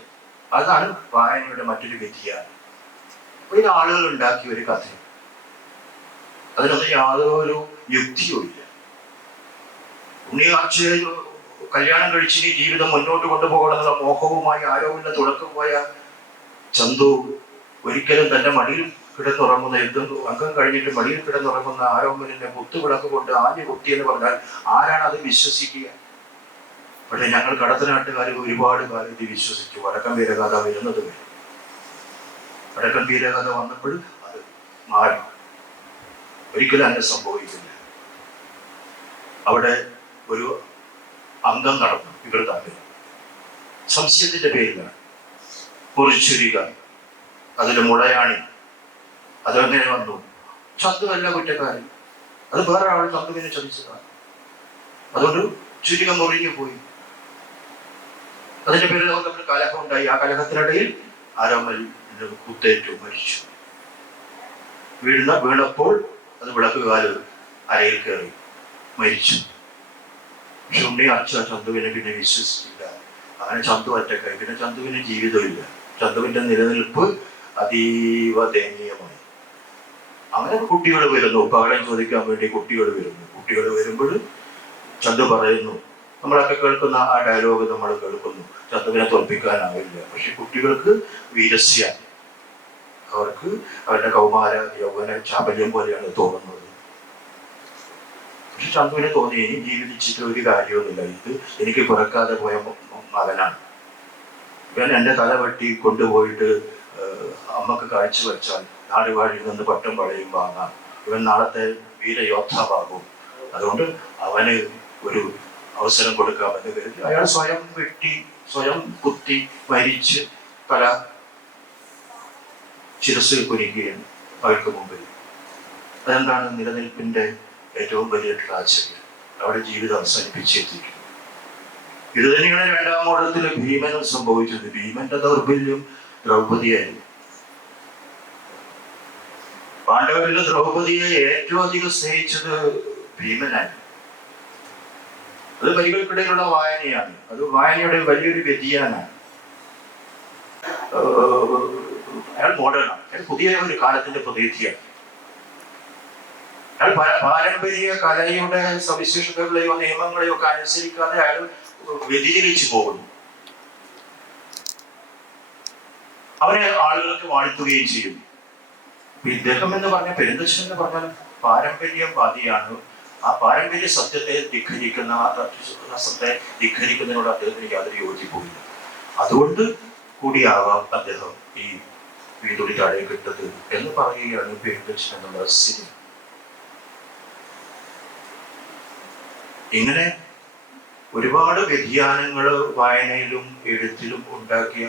അതാണ് വായനയുടെ മറ്റൊരു വ്യതിയാനം. ഇത് ആളുകൾ ഉണ്ടാക്കിയ ഒരു കഥ, അതിനൊന്നും യാതൊരു യുക്തിയും ഇല്ല. ഉണ്ണിയാർച്ചയെ കല്യാണം കഴിച്ചിനി ജീവിതം മുന്നോട്ട് കൊണ്ടുപോകണമെന്നുള്ള മോഹവുമായി ആരോമലിന്റെ തുണക്ക് പോയ ചന്തു ഒരിക്കലും തന്റെ മടിയിൽ കിടന്നുറങ്ങുന്ന അംഗം കഴിഞ്ഞിട്ട് മടിയിൽ കിടന്നുറങ്ങുന്ന ആരോമലിന്റെ കുത്തുവിളക്ക് കൊണ്ട് ആഞ്ഞു കുത്തി എന്ന് പറഞ്ഞാൽ ആരാണ് അത് വിശ്വസിക്കുക? പക്ഷെ ഞങ്ങൾ കടത്തനാട്ടുകാർ ഒരുപാട് കാലം ഇത് വിശ്വസിച്ചു. വടക്കം വീരഗാഥ വരുന്നത് വരെ വടക്കം വീരഗാഥ വന്നപ്പോൾ അത് മാറി. ഒരിക്കലും അങ്ങനെ സംഭവിക്കില്ല. അവിടെ ഒരു അംഗം നടന്നു, വികൃതാംഗം, സംശയത്തിന്റെ പേരിലാണ്. കുറിച്ചുരിക, അതിൽ മുളയാണി, അതെങ്ങനെ വന്നു? ചന്തുവല്ല കുറ്റക്കാരൻ, അത് വേറെ ആൾ ചന്തുവിനെ ചതിച്ചതാണ്. അതുകൊണ്ട് ചുരിക മുറിഞ്ഞു പോയി. അതിന്റെ പേരിൽ നമ്മൾ കലഹം ഉണ്ടായി. ആ കലഹത്തിനിടയിൽ ആരോമൽ കുത്തേറ്റു മരിച്ചു. വീണപ്പോൾ അത് വിളക്കുകാല് അരയിൽ കയറി മരിച്ചു. പക്ഷെ ഉണ്ണിയാർച്ച ചന്തുവിനെ പിന്നെ വിശ്വസിച്ചില്ല. അങ്ങനെ ചന്തു ഒറ്റക്കായി. പിന്നെ ചന്തുവിന് ജീവിതമില്ല. ചന്തുവിന്റെ നിലനിൽപ്പ് അതീവ ദയനീയമായി. അങ്ങനെ കുട്ടികൾ വരുന്നു, പകരം ചോദിക്കാൻ വേണ്ടി കുട്ടികൾ വരുന്നു. കുട്ടികൾ വരുമ്പോൾ ചന്തു പറയുന്നു, നമ്മളൊക്കെ കേൾക്കുന്ന ആ ഡയലോഗ് നമ്മൾ കേൾക്കുന്നു, ചന്തുവിനെ തോൽപ്പിക്കാനാവില്ല. പക്ഷെ കുട്ടികൾക്ക് വീരസ്യ, അവർക്ക് അവരുടെ കൗമാര യൗവന ചാപല്യം പോലെയാണ് തോന്നുന്നത്. പക്ഷെ ചന്തുവിനെ തോന്നി ഇനി ജീവിച്ചിട്ട് ഒരു കാര്യമൊന്നുമില്ല, ഇത് എനിക്ക് പിറക്കാതെ പോയ മകനാണ്, ഇവൻ എൻ്റെ തല വെട്ടി കൊണ്ടുപോയിട്ട് അമ്മക്ക് കാഴ്ച വെച്ചാൽ നാടുവാഴിൽ നിന്ന് പട്ടം പടയും വാങ്ങാം, ഇവൻ നാളത്തെ വീരയോദ്ധാവാകും, അതുകൊണ്ട് അവന് ഒരു അവസരം കൊടുക്കാമെന്ന് കരുതി അയാൾ സ്വയം വെട്ടി, സ്വയം കുത്തി മരിച്ച് പല ശിരസ് കുനിക്കുകയാണ് അവർക്ക് മുമ്പിൽ. അതെന്താണ് നിലനിൽപ്പിന്റെ ഏറ്റവും വലിയ ആശ്ചര്യം. അവിടെ ജീവിതം അവസാനിപ്പിച്ചെത്തിയിരിക്കുന്നു. ഇത് തന്നെയാണ് രണ്ടാം മോഡത്തില് ഭീമനും സംഭവിച്ചത്. ഭീമന്റെ ദൗർബല്യം ദ്രൗപദിയായിരുന്നു. പാണ്ഡവരിൽ ദ്രൗപദിയെ ഏറ്റവും അധികം സ്നേഹിച്ചത് ഭീമനായിരുന്നു. അത് വരികൾക്കിടയിലുള്ള വായനയാണ്. അത് വായനയുടെ വലിയൊരു വ്യതിയാനാണ്. അയാൾ മോഡേണാണ്. അയാൾ പുതിയ ഒരു കാലത്തിന്റെ പ്രതിനിധിയാണ്. അയാൾ പാരമ്പര്യ കലയുടെ സവിശേഷതകളെയോ നിയമങ്ങളെയോ ഒക്കെ അനുസരിക്കാതെ അയാൾ വ്യതിചലിച്ചു പോകുന്നു. അവനെ ആളുകൾക്ക് വാഴ്ത്തുകയും ചെയ്യുന്നു. ഇദ്ദേഹം എന്ന് പറഞ്ഞ പെരുന്തച്ഛൻ എന്ന് പറഞ്ഞാൽ പാരമ്പര്യവാദിയാണ്. ആ പാരമ്പര്യ സത്യത്തെ ധിഖരിക്കുന്ന, തത്വശാസ്ത്രത്തെ ധിഖരിക്കുന്നതിനോട് അദ്ദേഹത്തിന് യാതൊരു യോജിപ്പുമില്ല. അതുകൊണ്ട് കൂടിയാവാം അദ്ദേഹം ഈ വീടുടി താഴെ കിട്ടത് എന്ന് പറയുകയാണ് പെയിന്റേഴ്സ് എന്നുള്ള സിനിമ. ഇങ്ങനെ ഒരുപാട് വ്യതിയാനങ്ങൾ വായനയിലും എഴുത്തിലും ഉണ്ടാക്കിയ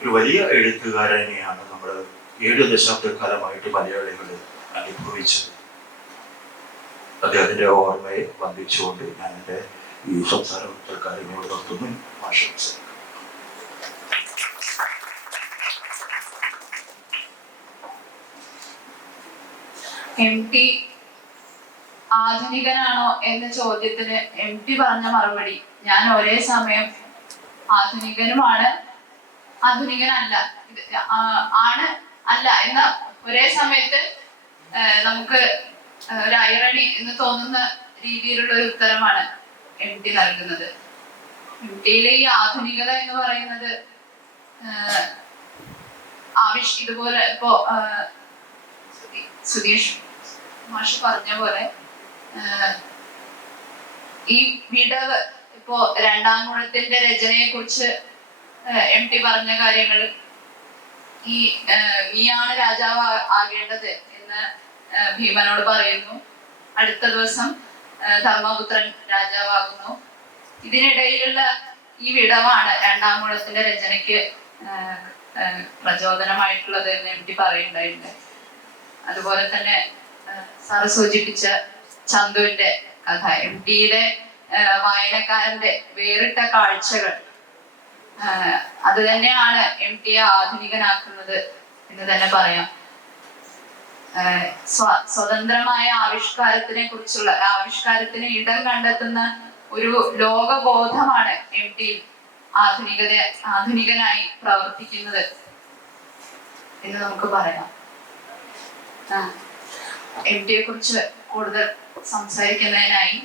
ഒരു വലിയ എഴുത്തുകാരനെയാണ് നമ്മൾ 7 ദശാബ്ദക്കാലമായിട്ട് മലയാളികൾ അനുഭവിച്ചത്. അദ്ദേഹത്തിന്റെ ഓർമ്മയെ വന്ദിച്ചുകൊണ്ട് ഞാൻ എൻ്റെ ഈ സംസാരം തൽക്കാലങ്ങളോട് നിർത്തുന്നു. ആശംസ. MT ആധുനികനാണോ എന്ന ചോദ്യത്തിന് MT പറഞ്ഞ മറുപടി, ഞാൻ ഒരേ സമയം ആധുനികനുമാണ്, ആധുനികനല്ല, ആണ് അല്ല എന്ന ഒരേ സമയത്ത് നമുക്ക് ഒരു ഐറണി എന്ന് തോന്നുന്ന രീതിയിലുള്ള ഒരു ഉത്തരമാണ് MT നൽകുന്നത്. MTയിലെ ഈ ആധുനികത എന്ന് പറയുന്നത് ഇതുപോലെ ഇപ്പോ സുധീഷ് മാഷ് പറഞ്ഞ പോലെ ഈ വിടവ്, ഇപ്പോ രണ്ടാംകുളത്തിന്റെ രചനയെ കുറിച്ച് MT പറഞ്ഞ കാര്യങ്ങൾ, ഈ നീയാണ് രാജാവ് ആകേണ്ടത് എന്ന് ഭീമനോട് പറയുന്നു. അടുത്ത ദിവസം ധർമ്മപുത്രൻ രാജാവാകുന്നു. ഇതിനിടയിലുള്ള ഈ വിടവാണ് രണ്ടാംകുളത്തിന്റെ രചനയ്ക്ക് പ്രചോദനമായിട്ടുള്ളത് എന്ന് MT പറയുന്നുണ്ടായിട്ടുണ്ട്. അതുപോലെ തന്നെ സാറ് സൂചിപ്പിച്ച ചന്തുവിന്റെ കഥ, MTയുടെ വായനക്കാരന്റെ വേറിട്ട കാഴ്ചകൾ, അത് തന്നെയാണ് MTയെ ആധുനികനാക്കുന്നത് എന്ന് തന്നെ പറയാം. സ്വതന്ത്രമായ ആവിഷ്കാരത്തിന് ഇടം കണ്ടെത്തുന്ന ഒരു ലോകബോധമാണ് MT ആധുനികനായി പ്രവർത്തിക്കുന്നത് എന്ന് നമുക്ക് പറയാം. MTയെ കുറിച്ച് കൂടുതൽ സംസാരിക്കുന്നതിനായി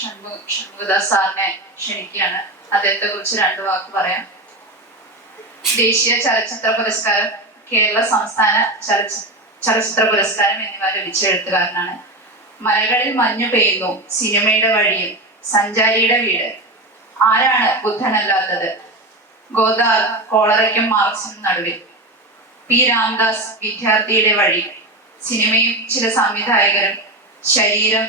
ഷൺമുഖദാസ് സാറിനെ ക്ഷണിക്കുകയാണ്. അദ്ദേഹത്തെ കുറിച്ച് 2 വാക്ക് പറയാം. ദേശീയ ചലച്ചിത്ര പുരസ്കാരം, കേരള സംസ്ഥാന ചലച്ചിത്ര പുരസ്കാരം എന്നിവ ലഭിച്ച എഴുത്തുകാരനാണ്. മലകളിൽ മഞ്ഞു പെയ്യുന്നു, സിനിമയുടെ വഴിയിൽ, സഞ്ചാരിയുടെ വീട്, ആരാണ് ബുദ്ധനല്ലാത്തത്, ഗോദാർ, കോളറയ്ക്കും മാർക്സിനും നടുവിൽ, P. രാംദാസ്, വിദ്യാർത്ഥിയുടെ വഴി, സിനിമയും ചില സംവിധായകരും, ശരീരം,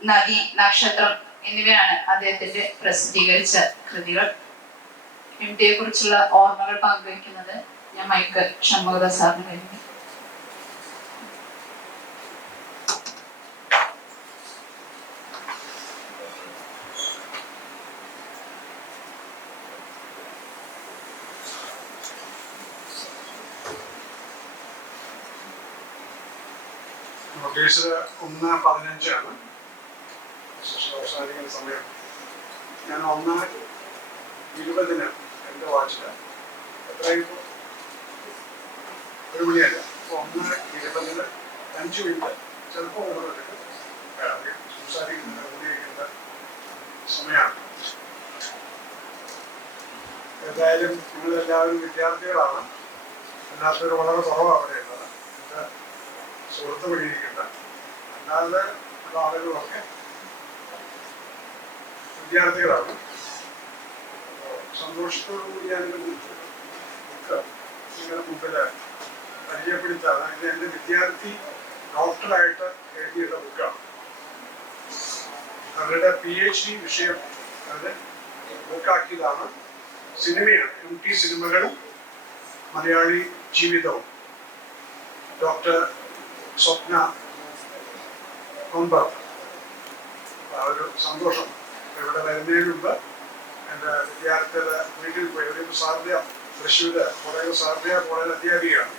നദി, നക്ഷത്രം എന്നിവയാണ് അദ്ദേഹത്തിന്റെ പ്രസിദ്ധീകരിച്ച കൃതികൾ. MTയെ കുറിച്ചുള്ള ഓർമ്മകൾ പങ്കുവയ്ക്കുന്നത് ഞാൻ മൈക്ക് ഷൺമുഖദാസ് സാറിന് കഴിഞ്ഞു. നോട്ടീസ് 1:15 അവസാനിക്കുന്ന സമയം. ഞാൻ 1:20 എൻ്റെ വാച്ചില് എത്രയായിരുന്നു, 1 മണിയല്ല, 1:20 5 മിനിറ്റ് ചിലപ്പോൾ സംസാരിക്കുന്ന ഉപയോഗിക്കേണ്ട സമയമാണ്. എന്തായാലും നിങ്ങളെല്ലാവരും വിദ്യാർത്ഥികളാണ്, എല്ലാത്തിനും വളരെ കുറവാണ് അവിടെ ഉള്ളത്. എൻ്റെ സുഹൃത്ത് പിടിയിരിക്കേണ്ട അല്ലാതെ ഉള്ള ആളുകളൊക്കെ വിദ്യാർത്ഥികളാണ്. സന്തോഷത്തോടുകൂടി ഞാനിത് ബുക്ക് നിങ്ങളുടെ മുമ്പിൽ പരിചയപ്പെടുത്താണ്. ഇത് എൻ്റെ വിദ്യാർത്ഥി ഡോക്ടറായിട്ട് എഴുതിയുള്ള ബുക്കാണ്. അവരുടെ PhD വിഷയം അവർ ബുക്കാക്കിയതാണ്. സിനിമയാണ്, MT സിനിമകളും മലയാളി ജീവിതവും. ഡോക്ടർ സ്വപ്ന കൊമ്പർ. ഒരു സന്തോഷം. ഇവിടെ വരുന്നതിന് മുമ്പ് എൻ്റെ വിദ്യാർത്ഥിയുടെ വീട്ടിൽ പോയി. ഒരു സാധ്യ തൃശ്ശൂര് കോളേജ് കോളേജ് അധ്യാപികയാണ്.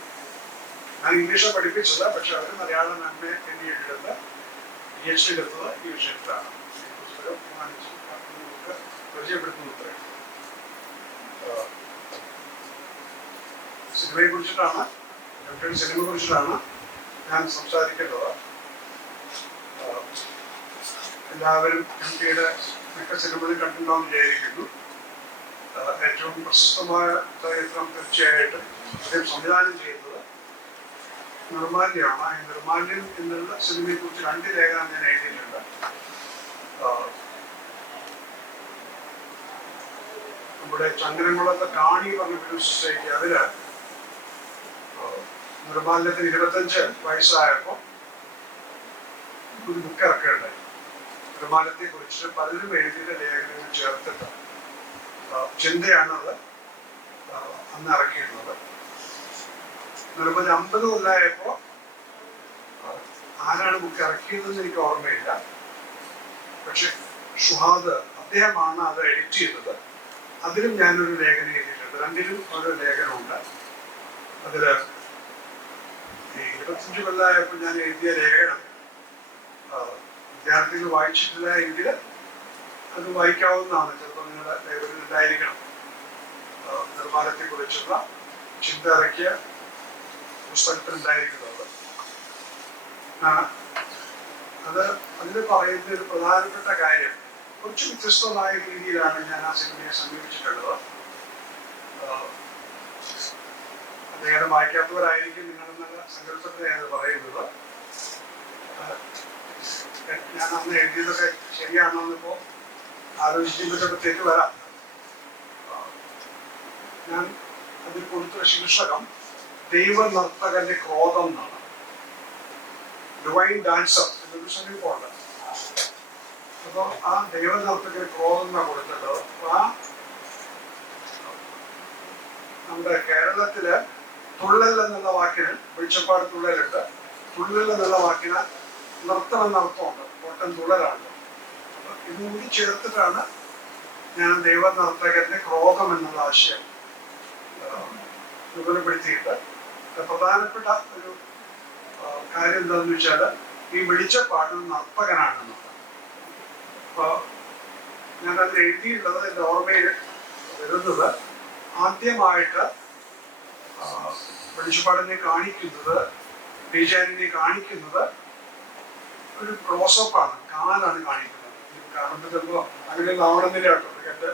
ഞാൻ ഇംഗ്ലീഷ് പഠിപ്പിച്ചത്, പക്ഷെ അവർ മലയാളം MA എടുത്ത് PhD എടുത്തത് ഈ വിഷയത്തിലാണ്. പുസ്തകം നമുക്ക് പരിചയപ്പെടുത്തുന്നത് സിനിമയെ കുറിച്ചിട്ടാണ്, സിനിമയെ കുറിച്ചിട്ടാണ് ഞാൻ സംസാരിക്കേണ്ടത്. എല്ലാവരും MTയുടെ മിക്ക സിനിമകളും കണ്ടിട്ടുണ്ടാവുമെന്ന് വിചാരിക്കുന്നു. ഏറ്റവും പ്രശസ്തമായ ചിത്രം തീർച്ചയായിട്ടും അദ്ദേഹം സംവിധാനം ചെയ്യുന്നത് നിർമാല്യമാണ്. ഈ നിർമാല്യം എന്നുള്ള സിനിമയെ കുറിച്ച് 2 ലേഖനം ഞാൻ എഴുതിയിട്ടുണ്ട്. നമ്മുടെ ചങ്ങരംകുളത്തെ കാണി പറഞ്ഞ ഫിലിം സൊസൈറ്റി അതില് നിർമാല്യത്തിന് 25 വയസ്സായപ്പോൾ ഒരു ബുക്ക് ഇറക്കുകയുണ്ടായി. നിർമാല്യത്തെ കുറിച്ച് പലരും എഴുതിയ ലേഖനങ്ങൾ ചേർത്തിട്ട് ചിന്തയാണത് അന്ന് ഇറക്കിയിരുന്നത്. നിർമ്മാല്യം 50 കൊല്ലമായപ്പോ ആരാണ് ബുക്ക് ഇറക്കിയതെന്ന് എനിക്ക് ഓർമ്മയില്ല. പക്ഷെ ഷുഹാദ് അദ്ദേഹമാണ് അത് എഡിറ്റ് ചെയ്തത്. അതിലും ഞാനൊരു ലേഖനം എഴുതിയിട്ടുണ്ട്. 2ലും ഓരോ ലേഖനമുണ്ട്. അതില് 25 കൊല്ലമായപ്പോൾ ഞാൻ എഴുതിയ ലേഖനം വിദ്യാർത്ഥികൾ വായിച്ചിട്ടില്ല എങ്കിൽ അത് വായിക്കാവുന്നതാണ്. ചിലപ്പോൾ നിങ്ങളുടെ ലൈബ്രറിയിൽ ഉണ്ടായിരിക്കണം. നിർമ്മാണത്തെ കുറിച്ചുള്ള ചിന്ത ഇറക്കിയ പുസ്തകത്തിലുണ്ടായിരിക്കുന്നത്. അതിൽ പറയുന്ന ഒരു പ്രധാനപ്പെട്ട കാര്യം കുറച്ച് വ്യത്യസ്തമായ രീതിയിലാണ് ഞാൻ ആ സിനിമയെ സമീപിച്ചിട്ടുള്ളത്. അദ്ദേഹം വായിക്കാത്തവരായിരിക്കും നിങ്ങളെന്നുള്ള സങ്കല്പത്തിലാണ് പറയുന്നത്. ഞാൻ അന്ന് എഴുതിയതൊക്കെ ശരിയാണോ എന്നിപ്പോ ആലോചിക്കുമ്പോഴത്തേക്ക് വരാം. ഞാൻ അതിൽ കൊടുത്ത ശീർഷകം ദൈവ നർത്തകന്റെ ക്രോധം എന്നാണ്. ഡിവൈൻ ഡാൻസർ എന്നൊരു സമീപമുണ്ട്. അപ്പൊ ആ ദൈവ നർത്തകന്റെ ക്രോധം എന്നാണ് കൊടുത്തത്. ആ നമ്മുടെ കേരളത്തില് തുള്ളൽ എന്നുള്ള വാക്കിന് വെളിച്ചപ്പാട് തുള്ളലുണ്ട്. തുള്ളൽ എന്നുള്ള വാക്കിന് നൃത്തം എന്ന അർത്ഥമുണ്ട്. ഓട്ടം തുള്ളലാണ്. ഇതുകൂടി ചേർത്തിട്ടാണ് ഞാൻ ദൈവ നർത്തകന്റെ ക്രോധം എന്നുള്ള ആശയം വിപുലപ്പെടുത്തിയിട്ട് പ്രധാനപ്പെട്ട ഒരു കാര്യം എന്താണെന്ന് വെച്ചാൽ ഈ വെളിച്ചപ്പാട് നർത്തകനാണെന്നുള്ളത്. അപ്പൊ ഞാനത് എഴുതിയിട്ടുള്ളത് എൻ്റെ ഓർമ്മയിൽ വരുന്നത് ആദ്യമായിട്ട് വെളിച്ചപ്പാടിനെ കാണിക്കുന്നത്, ഡിജാനിനെ കാണിക്കുന്നത് ഒരു ക്ലോസപ്പാണ്. കാലാണ് കാണിക്കുന്നത്. കാണുമ്പോൾ ചിലപ്പോൾ അങ്ങനെ ആവണമെന്നില്ല കേട്ടോ. എൻ്റെ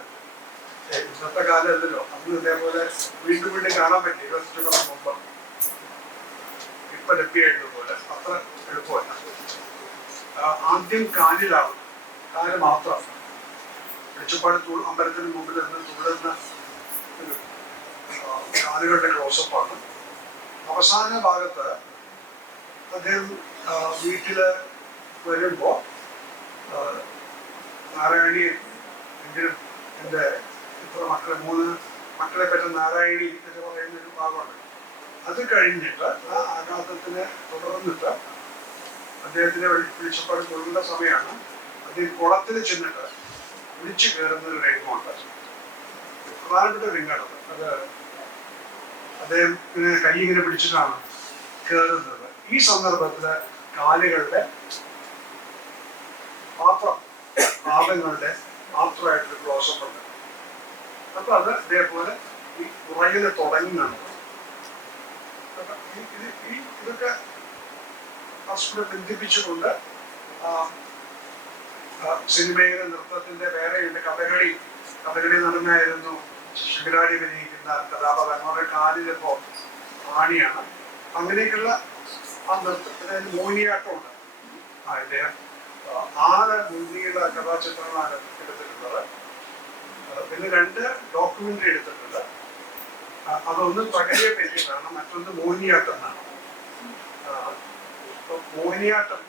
ഇന്നത്തെ കാലം അല്ലല്ലോ. നമ്മൾ ഇതേപോലെ വീണ്ടും വീണ്ടും കാണാൻ പറ്റി 25 കൊല്ലം മുമ്പ്. ഇപ്പൊ ലഭ്യമായിട്ടുപോലെ അത്ര എളുപ്പമല്ല. ആദ്യം കാലിലാണ്, കാല് മാത്രം. വെളിച്ചപ്പാട് അമ്പലത്തിന് മുമ്പിൽ നിന്ന് തുള്ളുന്ന ഒരു കാലുകളുടെ ക്ലോസപ്പാണ്. അവസാന ഭാഗത്ത് അദ്ദേഹം വീട്ടില് വരുമ്പോ നാരായണി എങ്കിലും എൻ്റെ ഇത്ര മക്കളെ 3 മക്കളെ പറ്റ നാരായണി എന്ന് പറയുന്ന ഒരു ഭാഗമുണ്ട്. അത് കഴിഞ്ഞിട്ട് ആ ആഘാതത്തിനെ തുടർന്നിട്ട് അദ്ദേഹത്തിനെ വെളിച്ചപ്പാട് കൊള്ളുന്ന സമയമാണ്. അദ്ദേഹം കുളത്തിൽ ചെന്നിട്ട് വിളിച്ചു കയറുന്ന ഒരു രംഗമുണ്ട്. പ്രധാനപ്പെട്ട രംഗമാണത്. അത് അദ്ദേഹം ഇങ്ങനെ കൈ ഇങ്ങനെ പിടിച്ചിട്ടാണ് കയറുന്നത്. ഈ സന്ദർഭത്തില് കാലുകളുടെ പാദങ്ങളുടെ മാത്രമായിട്ടൊരു ക്ലോസപ്പ് ഉണ്ട്. അപ്പൊ അത് ഇതേപോലെ ഈ പുറകില് തുടങ്ങുന്നതാണ്. ഇതൊക്കെ പരസ്പരം ബന്ധിപ്പിച്ചുകൊണ്ട് സിനിമയിലെ നൃത്തത്തിന്റെ വേറെയുണ്ട്. കഥകളി നടനായിരുന്നു ശിവരാടി അഭിനയിക്കുന്ന കഥാപാത്രം. അവരുടെ കാലിലിപ്പോ ആണിയാണ്. അങ്ങനെയൊക്കെയുള്ള ആ നൃത്തത്തിന് മോഹിനിയാട്ടമുണ്ട്. ഇദ്ദേഹം 6 മോഹിനിയുടെ കഥാചിത്രങ്ങളാണ് എടുത്തിട്ടുള്ളത്. പിന്നെ 2 ഡോക്യുമെന്ററി എടുത്തിട്ടുണ്ട്. അതൊന്ന് പ്രകടയെ പറ്റിയിട്ടാണ്, മറ്റൊന്ന് മോഹിനിയാട്ടം എന്നാണ്. മോഹിനിയാട്ടം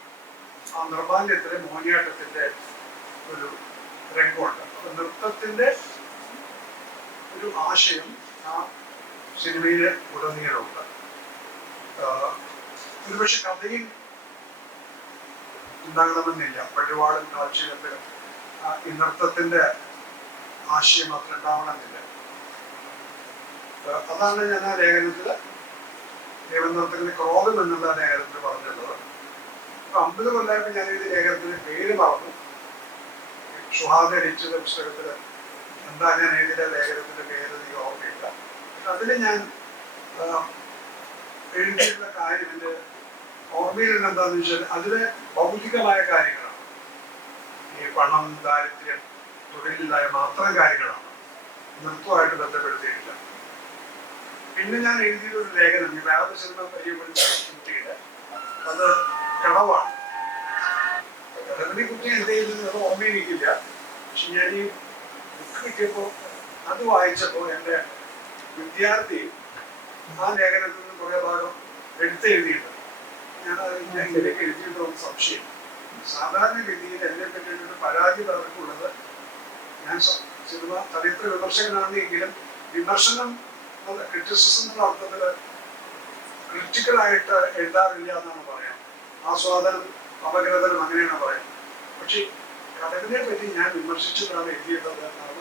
ആ നിർമ്മാല്യത്തിലെ മോഹിനിയാട്ടത്തിന്റെ ഒരു രംഗമുണ്ട്. അപ്പൊ നൃത്തത്തിന്റെ ഒരു ആശയം ആ സിനിമയിലെ ഉടനീളമുണ്ട്. ഒരുപക്ഷെ കഥയിൽ ഉണ്ടാകണമെന്നില്ല. പള്ളിവാളും കാഴ്ചയിലും ഈ നൃത്തത്തിന്റെ ആശയം അത്ര ഉണ്ടാവണമെന്നില്ല. അതാണ് ഞാൻ ആ ലേഖനത്തില് ദൈവനൃത്തത്തിന്റെ ക്രോധം എന്നുള്ള ലേഖനത്തിൽ പറഞ്ഞിട്ടുള്ളത്. 50 കൊല്ലമായപ്പോൾ ഞാൻ ഈ ലേഖനത്തിന്റെ പേര് മറന്നു. ഷുഹാദ് എഡിച്ചത് പുസ്തകത്തില് എന്താ ഞാൻ എഴുതിയ ലേഖനത്തിന്റെ പേര് എനിക്ക് ഓർമ്മയില്ല. അതില് ഞാൻ എഴുതിയിട്ടുള്ള കാര്യം എൻ്റെ ഓർമ്മയിൽ എന്താന്ന് വെച്ചാൽ അതിലെ ഭൗതികമായ കാര്യങ്ങളാണ്. ഈ പണം, ദാരിദ്ര്യം, തൊഴിലില്ലായ്മ അത്തരം കാര്യങ്ങളാണ്. നൃത്തമായിട്ട് ബന്ധപ്പെടുത്തിയിട്ടില്ല. പിന്നെ ഞാൻ എഴുതിയ ഒരു ലേഖനം വേറെ സിനിമ പരിചയപ്പെടുത്തി കുട്ടിയുടെ അത് കടവാണ്. കടവിനെ കുറിച്ച് എന്ത് ചെയ്തത് ഓർമ്മയിരിക്കില്ല. പക്ഷെ ഞാൻ ഈ ബുക്ക് കിട്ടിയപ്പോൾ അത് വായിച്ചപ്പോൾ എൻ്റെ വിദ്യാർത്ഥി ആ ലേഖനത്തിൽ നിന്ന് കുറേ ഭാഗം എടുത്തെഴുതിയിട്ടുണ്ട്. ഞാൻ ഇതിലേക്ക് എഴുതിയിട്ടുള്ള സംശയം. സാധാരണ ഗതിയിൽ എന്നെ പറ്റിയൊരു പരാതി പലർക്കുള്ളത് ഞാൻ സിനിമ ചരിത്ര വിമർശകനാണെങ്കിലും വിമർശനം ക്രിറ്റിസിസം എന്നുള്ള അർത്ഥത്തിൽ ക്രിറ്റിക്കലായിട്ട് എഴുതാറില്ല എന്നാണ് പറയാം. ആസ്വാദനം അപഗ്രഥനം അങ്ങനെയാണ് പറയാം. പക്ഷെ കടവിനെ പറ്റി ഞാൻ വിമർശിച്ചിട്ടാണ് എഴുതിയിട്ടുള്ളത് എന്നാണ്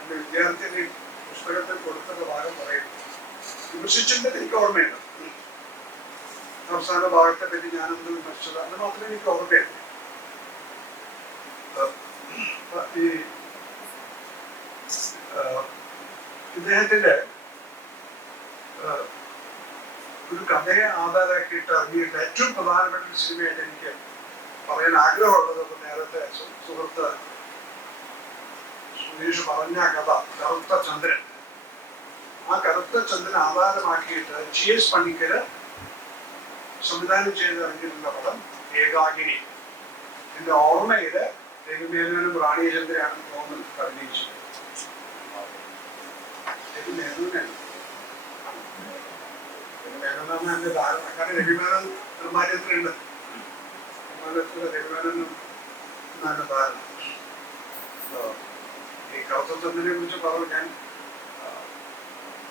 എൻ്റെ വിദ്യാർത്ഥിയുടെ പുസ്തകത്തിൽ കൊടുക്കുന്ന ഭാഗം പറയുന്നത്. വിമർശിച്ചിട്ട് എനിക്ക് ഓർമ്മയുണ്ട്. അവസാന ഭാഗത്തെ പറ്റി ഞാനെന്ത് വിമർശിച്ചത് അത് മാത്രമേ എനിക്ക് ഓർമ്മയുള്ളൂ. ഈ ഇദ്ദേഹത്തിന്റെ ഒരു കഥയെ ആധാരമാക്കിയിട്ട് ഇറങ്ങിയിട്ട് ഏറ്റവും പ്രധാനപ്പെട്ട ഒരു സിനിമയായിട്ട് എനിക്ക് പറയാൻ ആഗ്രഹമുള്ളത് നേരത്തെ സുഹൃത്ത് സുനീഷ് പറഞ്ഞ കഥ കറുത്ത ചന്ദ്രൻ. ആ കറുത്ത ചന്ദ്രൻ ആധാരമാക്കിയിട്ട് GS പണിക്കര് സംവിധാനം ചെയ്ത് ഇറങ്ങിയിട്ടുള്ള പടം ഏകാകിനി. എന്റെ ഓർമ്മയില് രഘുമേനോനും റാണിചന്ദ്രയാണെന്ന് തോന്നുന്നു അഭിനയിച്ചത്. രഘുമേനോനാണ് എന്റെ ധാരണ. കാരണം രഘുമേനോൻ നിർമ്മാര്യത്തിലുണ്ട്. രഘുമേനോനും എന്നാണ് ധാരണ. ഈ കറുത്ത ചന്ദ്രനെ കുറിച്ച് പറഞ്ഞു. ഞാൻ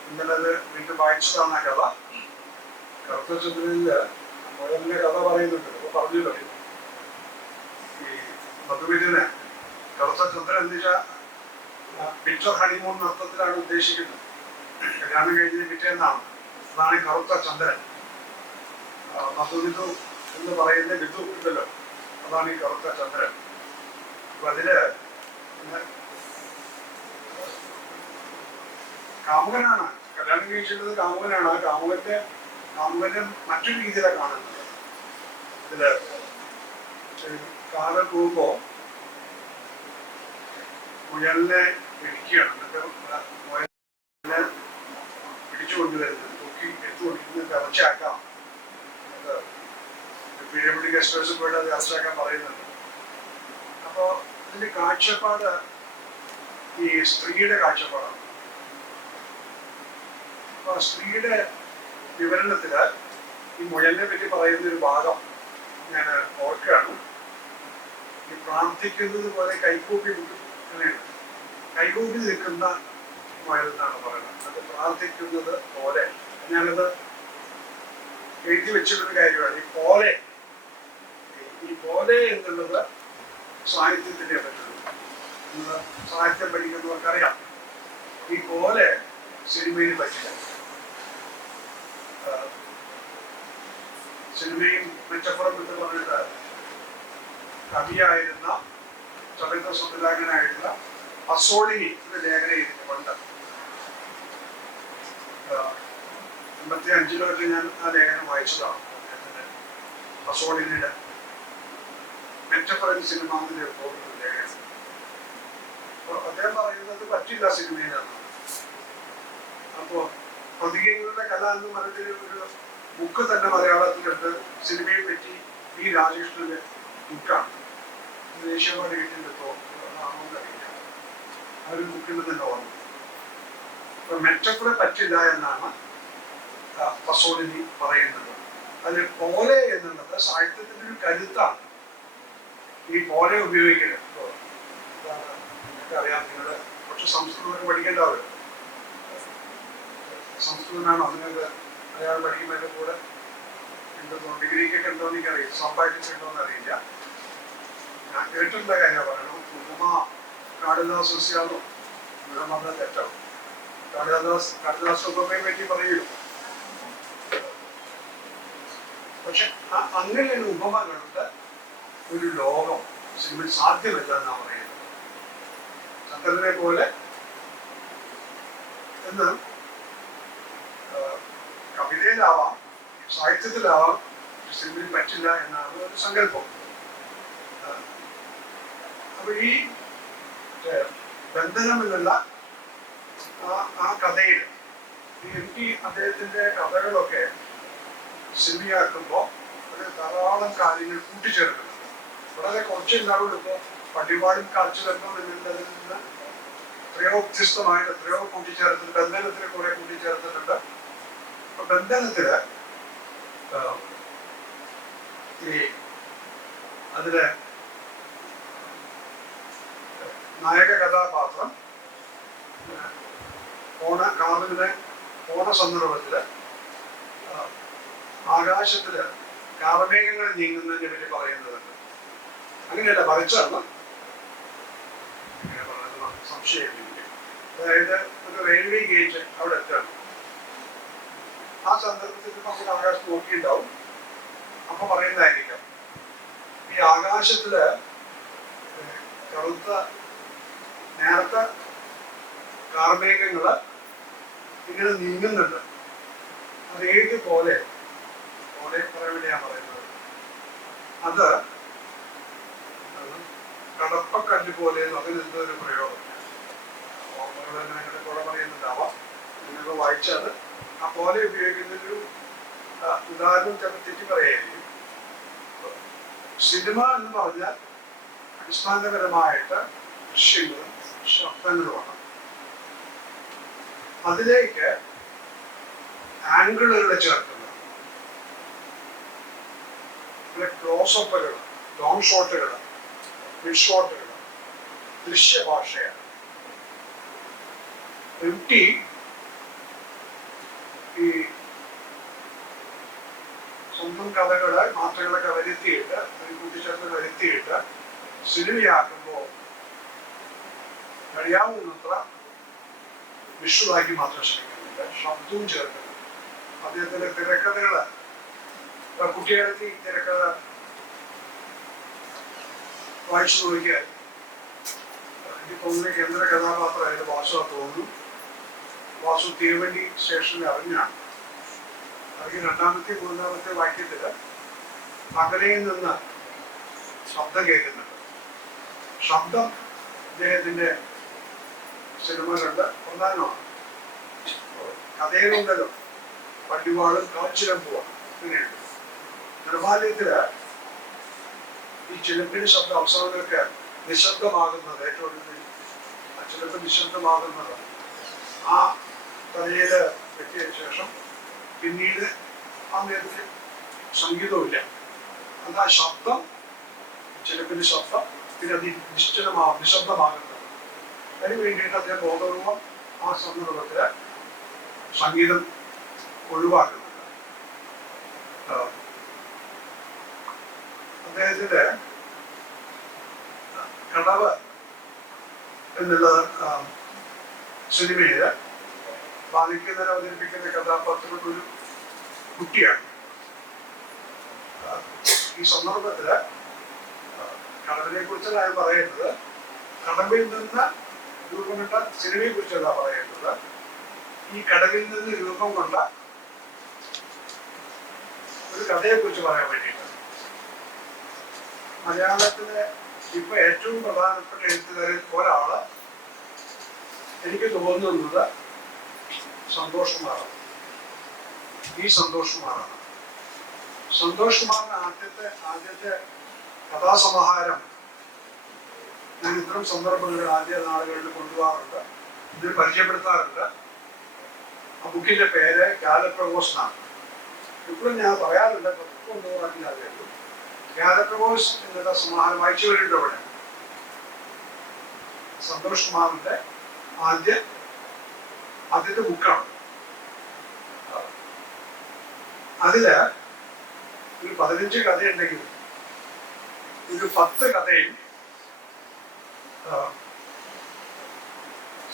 ഇന്നലെ അത് വീണ്ടും വായിച്ചതാണ് ആ കഥ. കറുത്ത ചന്ദ്രനില് മുയലിന്റെ കഥ പറയുന്നുണ്ട്. അപ്പൊ പറഞ്ഞു പറയും ഈ മധുവിനെ കറുത്ത ചന്ദ്രൻ എന്ന് വെച്ചാൽ ബിറ്റർ ഹണിമൂൺ അർത്ഥത്തിലാണ് ഉദ്ദേശിക്കുന്നത്. കല്യാണം കഴിഞ്ഞ് പിറ്റേന്നാണ്. അതാണ് ഈ കറുത്ത ചന്ദ്രൻ. മധുവിധു എന്ന് പറയുന്ന വിധു ഉണ്ടല്ലോ, അതാണ് ഈ കറുത്ത ചന്ദ്രൻ. അപ്പൊ അതില് കാമുകനാണ് കല്യാണം കഴിച്ചിട്ടുള്ളത്. കാമുകനാണ്. ആ കാമുകന്റെ മറ്റൊരു രീതിയിലാണ് കാണുന്നത്. ഇതില് കാലം പോകുമ്പോ മുയലിനെ പിടിക്കുകയാണ്. എന്നിട്ട് മുയലിനെ പിടിച്ചു കൊണ്ടുവരുന്നത് തൂക്കി എടുത്തുകൊണ്ടിരുന്നത് ഇറച്ചാക്കാം. പിഴമിടി ഗസ്റ്റ് ഹൗസിൽ പോയിട്ട് അത് ഇറച്ചാക്കാൻ പറയുന്നുണ്ട്. അപ്പോ ഇതിന്റെ കാഴ്ചപ്പാട് ഈ സ്ത്രീയുടെ കാഴ്ചപ്പാടാണ്. അപ്പൊ സ്ത്രീയുടെ വിവരണത്തില് ഈ മുയലിനെ പറ്റി പറയുന്ന ഒരു ഭാഗം ഞാൻ ഓർക്കുകയാണ്. ഈ പ്രാർത്ഥിക്കുന്നത് പോലെ കൈകൂപ്പി അങ്ങനെയാണ്. കൈകൂപ്പി നിൽക്കുന്ന മുയൽ എന്നാണ് പറയുന്നത്. അത് പ്രാർത്ഥിക്കുന്നത് പോലെ. ഞാനത് എഴുതി വെച്ചിട്ടൊരു കാര്യമാണ്. ഈ പോലെ എന്നുള്ളത് സാഹിത്യത്തിനെ പറ്റുള്ളൂ. സാഹിത്യം പഠിക്കുന്നവർക്കറിയാം. ഈ പോലെ സിനിമയിൽ പറ്റില്ല. സിനിമയും മെച്ചപ്പുറം എന്ന് പറഞ്ഞിട്ട് കവിയായിരുന്ന ചലച്ചിത്ര സംവിധായകനായിരുന്ന അസോളിനി ഒരു ലേഖനം എഴുതി പണ്ട്. 85 ഞാൻ ആ ലേഖനം വായിച്ചതാണ്. അസോളിനിയുടെ മെറ്റഫറൻ സിനിമ എന്നൊരു ലേഖനം. അപ്പൊ അദ്ദേഹം പറയുന്നത് പറ്റില്ല സിനിമയിലാണ്. അപ്പോ പ്രതികകളുടെ കല എന്ന് പറഞ്ഞൊരു ഒരു ബുക്ക് തന്നെ മലയാളത്തിലുണ്ട്. സിനിമയെ പറ്റി ഈ രാജകൃഷ്ണന്റെ ബുക്കാണ്. ദേശീയപാട് കിട്ടിയിട്ടോ ആണോന്നറിയില്ല. ആ ഒരു ബുക്കിന് തന്നെ ഓർമ്മ. അപ്പൊ മെറ്റഫറെ പറ്റില്ല എന്നാണ് പസോളിനി പറയുന്നത്. അതിൽ പോലെ എന്നുള്ളത് സാഹിത്യത്തിന്റെ ഒരു കരുത്താണ്. ഈ പോലെ ഉപയോഗിക്കരുത്. നിങ്ങൾക്ക് അറിയാം, നിങ്ങളുടെ കുറച്ച് സംസ്കൃതമൊക്കെ പഠിക്കേണ്ടവർ സംസ്കൃതമാണോ നിങ്ങൾക്ക് മലയാളം പഠിക്കുന്നതിന്റെ കൂടെ ഉണ്ടെന്നോ ഡിഗ്രിക്കൊക്കെ ഉണ്ടോ എന്ന് എനിക്കറിയില്ല. സമ്പാദിച്ചിട്ടുണ്ടോന്ന് അറിയില്ല. ഞാൻ കേട്ടിട്ടുള്ള കാര്യം പറയണം. ഉപമ കാളിദാസോ ഇവിടെ വന്ന തെറ്റാവും. കാളിദാസ് ഉപമയെ പറ്റി പറയൂ. പക്ഷെ അങ്ങനെ ഒരു ഉപമകളുടെ ഒരു ലോകം സിനിമയിൽ സാധ്യമല്ല എന്നാണ് പറയുന്നത്. ചന്ദ്രനെ പോലെ എന്ന് കവിതയിലാവാം, സാഹിത്യത്തിലാവാം, സിനിമയിൽ പറ്റില്ല എന്നാണ് ഒരു സങ്കല്പം. അപ്പൊ ഈ ബന്ധനം എന്നുള്ള ആ കഥയിൽ MP അദ്ദേഹത്തിന്റെ കഥകളൊക്കെ സിനിമയാക്കുമ്പോൾ ഒരു ധാരാളം കാര്യങ്ങൾ കൂട്ടിച്ചേർക്കുന്നുണ്ട്. വളരെ കുറച്ച് ഉണ്ടാവുള്ളൂ. ഇപ്പോൾ പട്ടിപാടും കാഴ്ചവെപ്പം എന്നുള്ളതിൽ നിന്ന് എത്രയോ വ്യത്യസ്തമായിട്ട് എത്രയോ കൂട്ടിച്ചേർത്തിട്ടുണ്ട്. ബന്ധനത്തിന് കുറെ കൂട്ടിച്ചേർത്തിട്ടുണ്ട്. അപ്പൊ ബന്ധനത്തില് ഈ അതിലെ നായക കഥാപാത്രം കാറിന്റെ ഓണ സന്ദർഭത്തില് ആകാശത്തില് കാർമേഘങ്ങൾ നീങ്ങുന്നതിനെ പറ്റി പറയുന്നതുണ്ട്. അങ്ങനെയല്ല, മറിച്ചാണ് സംശയം. അതായത് ഒരു റെയിൽവേ ഗേറ്റ് അവിടെ എത്താണ്. ആ സന്ദർഭത്തിൽ നമുക്ക് ആകാശത്ത് നോക്കിയിട്ടുണ്ടാവും. അപ്പൊ പറയുന്നതായിരിക്കാം ഈ ആകാശത്തില് കറുത്ത നേരത്തെ കാർമേഘങ്ങള് ഇങ്ങനെ നീങ്ങുന്നുണ്ട്. അത് ഏതുപോലെ പറയാൻ വേണ്ടിയാണ് പറയുന്നത്. അത് കടപ്പക്കല്ല് പോലെ അതിനെന്തൊരു പ്രയോഗം ഓർമ്മകൾ അങ്ങനെ കുറെ പറയുന്നുണ്ടാവാം. നിങ്ങൾ വായിച്ചാൽ ആ പോലെ ഉപയോഗിക്കുന്നൊരു ഉദാഹരണം ചിലപ്പോൾ തെറ്റി പറയായിരിക്കും. സിനിമ എന്ന് പറഞ്ഞാൽ അടിസ്ഥാനപരമായിട്ട് ദൃശ്യങ്ങളും ശബ്ദങ്ങളുമാണ്. അതിലേക്ക് ആംഗിളുകൾ ചേർക്കുന്നത്, ക്ലോസപ്പുകൾ, ലോങ് ഷോട്ടുകൾ, മിഡ് ഷോട്ടുകൾ, ദൃശ്യഭാഷയാണ്. MP ഈ സ്വന്തം കഥകള് മാറ്റങ്ങളൊക്കെ വരുത്തിയിട്ട് ഒരു കൂട്ടിച്ചേർത്ത് വരുത്തിയിട്ട് സിനിമയാക്കുമ്പോൾ കഴിയാവുന്നത്ര വിഷ്വലാക്കി മാത്രം ശ്രമിക്കുന്നില്ല, ശബ്ദവും ചേർക്കുന്നുണ്ട്. അദ്ദേഹത്തിന്റെ തിരക്കഥകള് കുട്ടികളെത്തി തിരക്കഥ വായിച്ചു നോക്കിയാൽ എനിക്ക് തോന്നുന്ന കേന്ദ്ര കഥാപാത്രമായിട്ട് വാസു തോന്നുന്നു. വാസു തീവണ്ടി സ്റ്റേഷനിൽ അറിഞ്ഞാണ്. അല്ലെങ്കിൽ രണ്ടാമത്തെ മൂന്നാമത്തെ വാക്യത്തില് അകലയിൽ നിന്ന് ശബ്ദം കേൾക്കുന്നുണ്ട്. ശബ്ദം അദ്ദേഹത്തിന്റെ സിനിമകളുടെ പ്രധാനമാണ്. കഥയിലുണ്ടല്ലോ പള്ളിവാളും കാച്ചിലമ്പുവാണ്. അങ്ങനെയുണ്ട്. നിർമ്മാല്യത്തില് ഈ ചിലമ്പിന് ശബ്ദം അവസാനങ്ങൾക്ക് നിശബ്ദമാകുന്നത്, ഏറ്റവും ചിലപ്പോൾ നിശബ്ദമാകുന്നത് ആ കഥയില് എത്തിയ ശേഷം പിന്നീട് ആ നേരത്തിൽ സംഗീതവുമില്ല. അത് ആ ശബ്ദം, ചിലപ്പിന്റെ ശബ്ദം പിന്നെ അത് നിശബ്ദമാകുന്നത്. അതിന് വേണ്ടിയിട്ട് അദ്ദേഹം ബോധപൂർവം ആ സന്ദർഭത്തില് സംഗീതം ഒഴിവാക്കുന്നുണ്ട്. അദ്ദേഹത്തിന്റെ കടവ് എന്നുള്ള സിനിമയില് ബാധിക്കുന്നതിനെ അവതരിപ്പിക്കുന്ന കഥാപാത്രം ഒരു കുട്ടിയാണ്. ഈ സന്ദർഭത്തില് കടവിനെ കുറിച്ചല്ല ഞാൻ പറയുന്നത്, കടവിൽ നിന്ന് രൂപം കൊണ്ട സിനിമയെ കുറിച്ചല്ല പറയുന്നത്. ഈ കടവിൽ നിന്ന് രൂപം കൊണ്ട ഒരു കഥയെ കുറിച്ച് പറയാൻ വേണ്ടിയിട്ട്. മലയാളത്തിലെ ഇപ്പൊ ഏറ്റവും പ്രധാനപ്പെട്ട എഴുത്തുകാരിൽ ഒരാള് എനിക്ക് തോന്നുന്നത് സന്തോഷ് കുമാറാണ്. ഈ സന്തോഷ് കുമാറാണ്. സന്തോഷ് കുമാറിന്റെ ആദ്യത്തെ കഥാസമാഹാരം ഞാൻ ഇത്തരം സന്ദർഭങ്ങളിൽ ആദ്യ നാളുകളിൽ കൊണ്ടുപോകാറുണ്ട്, ഇതിൽ പരിചയപ്പെടുത്താറുണ്ട്. ആ ബുക്കിന്റെ പേര് ഗാലപ്രഗോസ് എന്നാണ്. ഇപ്പോഴും ഞാൻ പറയാറുണ്ട്, കൊണ്ടുപോകാറില്ലാതെ ഗാലപ്രഗോസ് എന്നുള്ള സമാഹാരം വായിച്ചവരുണ്ട് അവിടെ. സന്തോഷ് കുമാറിന്റെ ആദ്യത്തെ ബുക്കാണ്. അതില് ഒരു 15 കഥയുണ്ടെങ്കിൽ ഒരു 10 കഥയും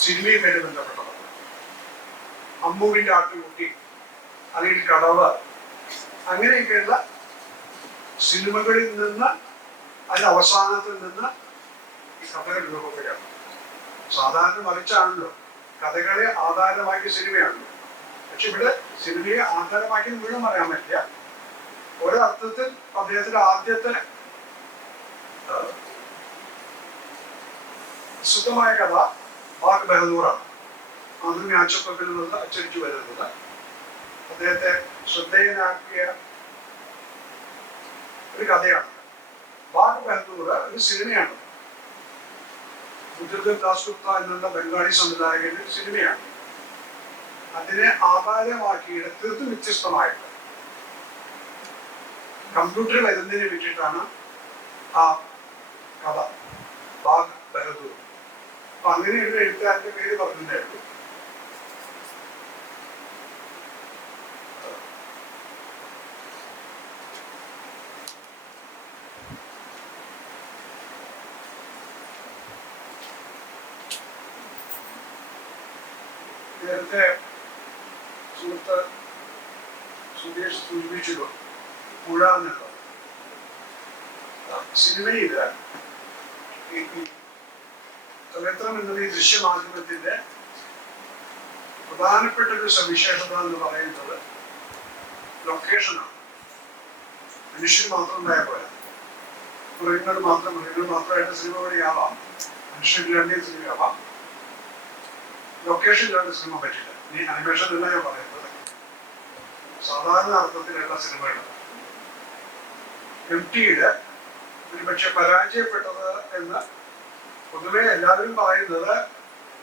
സിനിമയുമായിട്ട് ബന്ധപ്പെട്ടതാണ്. അമ്മുവിന്റെ ആട്ടുകുട്ടി, അല്ലെങ്കിൽ കടവ്, അങ്ങനെയൊക്കെയുള്ള സിനിമകളിൽ നിന്ന് അതിന്റെ അവസാനത്തിൽ നിന്ന് ഈ കഥകൾ രൂപപ്പെടുകയാണ്. സാധാരണ മറിച്ചാണല്ലോ, കഥകളെ ആധാരമാക്കിയ സിനിമയാണല്ലോ. പക്ഷെ ഇവിടെ സിനിമയെ ആധാരമാക്കി മുഴുവൻ പറയാൻ പറ്റില്ല. ഒരർത്ഥത്തിൽ അദ്ദേഹത്തിന്റെ ആദ്യത്തെ പ്രസിദ്ധമായ കഥ ബാഗ് ബഹദൂറാണ്. മാതൃഭൂമി ആഴ്ചപ്പതിപ്പിൽ നിന്ന് അച്ചടിച്ചു വരുന്നത്. അദ്ദേഹത്തെ ശ്രദ്ധേയനാക്കിയ ഒരു കഥയാണ്. ബാഗ് ബഹദൂർ ഒരു സിനിമയാണ്. ബുദ്ധദേവ് ദാസ്ഗുപ്ത എന്നുള്ള ബംഗാളി സംവിധായകന്റെ ഒരു സിനിമയാണ്. അതിനെ ആധാരമാക്കിയിട്ട് തീർത്തും വ്യത്യസ്തമായിട്ട് കമ്പ്യൂട്ടർ വരുന്നതിനെ പറ്റിയിട്ടാണ് ആ കഥ, ബാഗ് ബഹദൂർ. അപ്പൊ അങ്ങനെ ഒരു എഴുത്തുകാരന്റെ പേര് പറഞ്ഞിട്ടുണ്ടായിരുന്നു. നേരത്തെ സുഹൃത്ത് സുധീഷ് സൂചിപ്പിച്ചു പുഴ എന്നുള്ളത്. സിനിമയില് ഈ ചലച്ചിത്രം എന്നത് ഈ ദൃശ്യമാധ്യമത്തിന്റെ പ്രധാനപ്പെട്ട ഒരു സവിശേഷത എന്ന് പറയുന്നത് ലൊക്കേഷനാണ്. മനുഷ്യർ മാത്രം ഉണ്ടായ പോലെ മൃഗങ്ങൾ മാത്രമായിട്ട് സിനിമ വഴിയാവാം, മനുഷ്യരില്ലാണ്ട് സിനിമയാവാം. ലൊക്കേഷനിലാണ് സിനിമ പറ്റില്ല. ഈ അനിമേഷൻ അല്ല ഞാൻ പറയുന്നത്, സാധാരണ അർത്ഥത്തിലുള്ള സിനിമകൾ. MTയുടെ ഒരുപക്ഷെ പരാജയപ്പെട്ടത് എന്ന് പൊതുവെ എല്ലാവരും പറയുന്നത്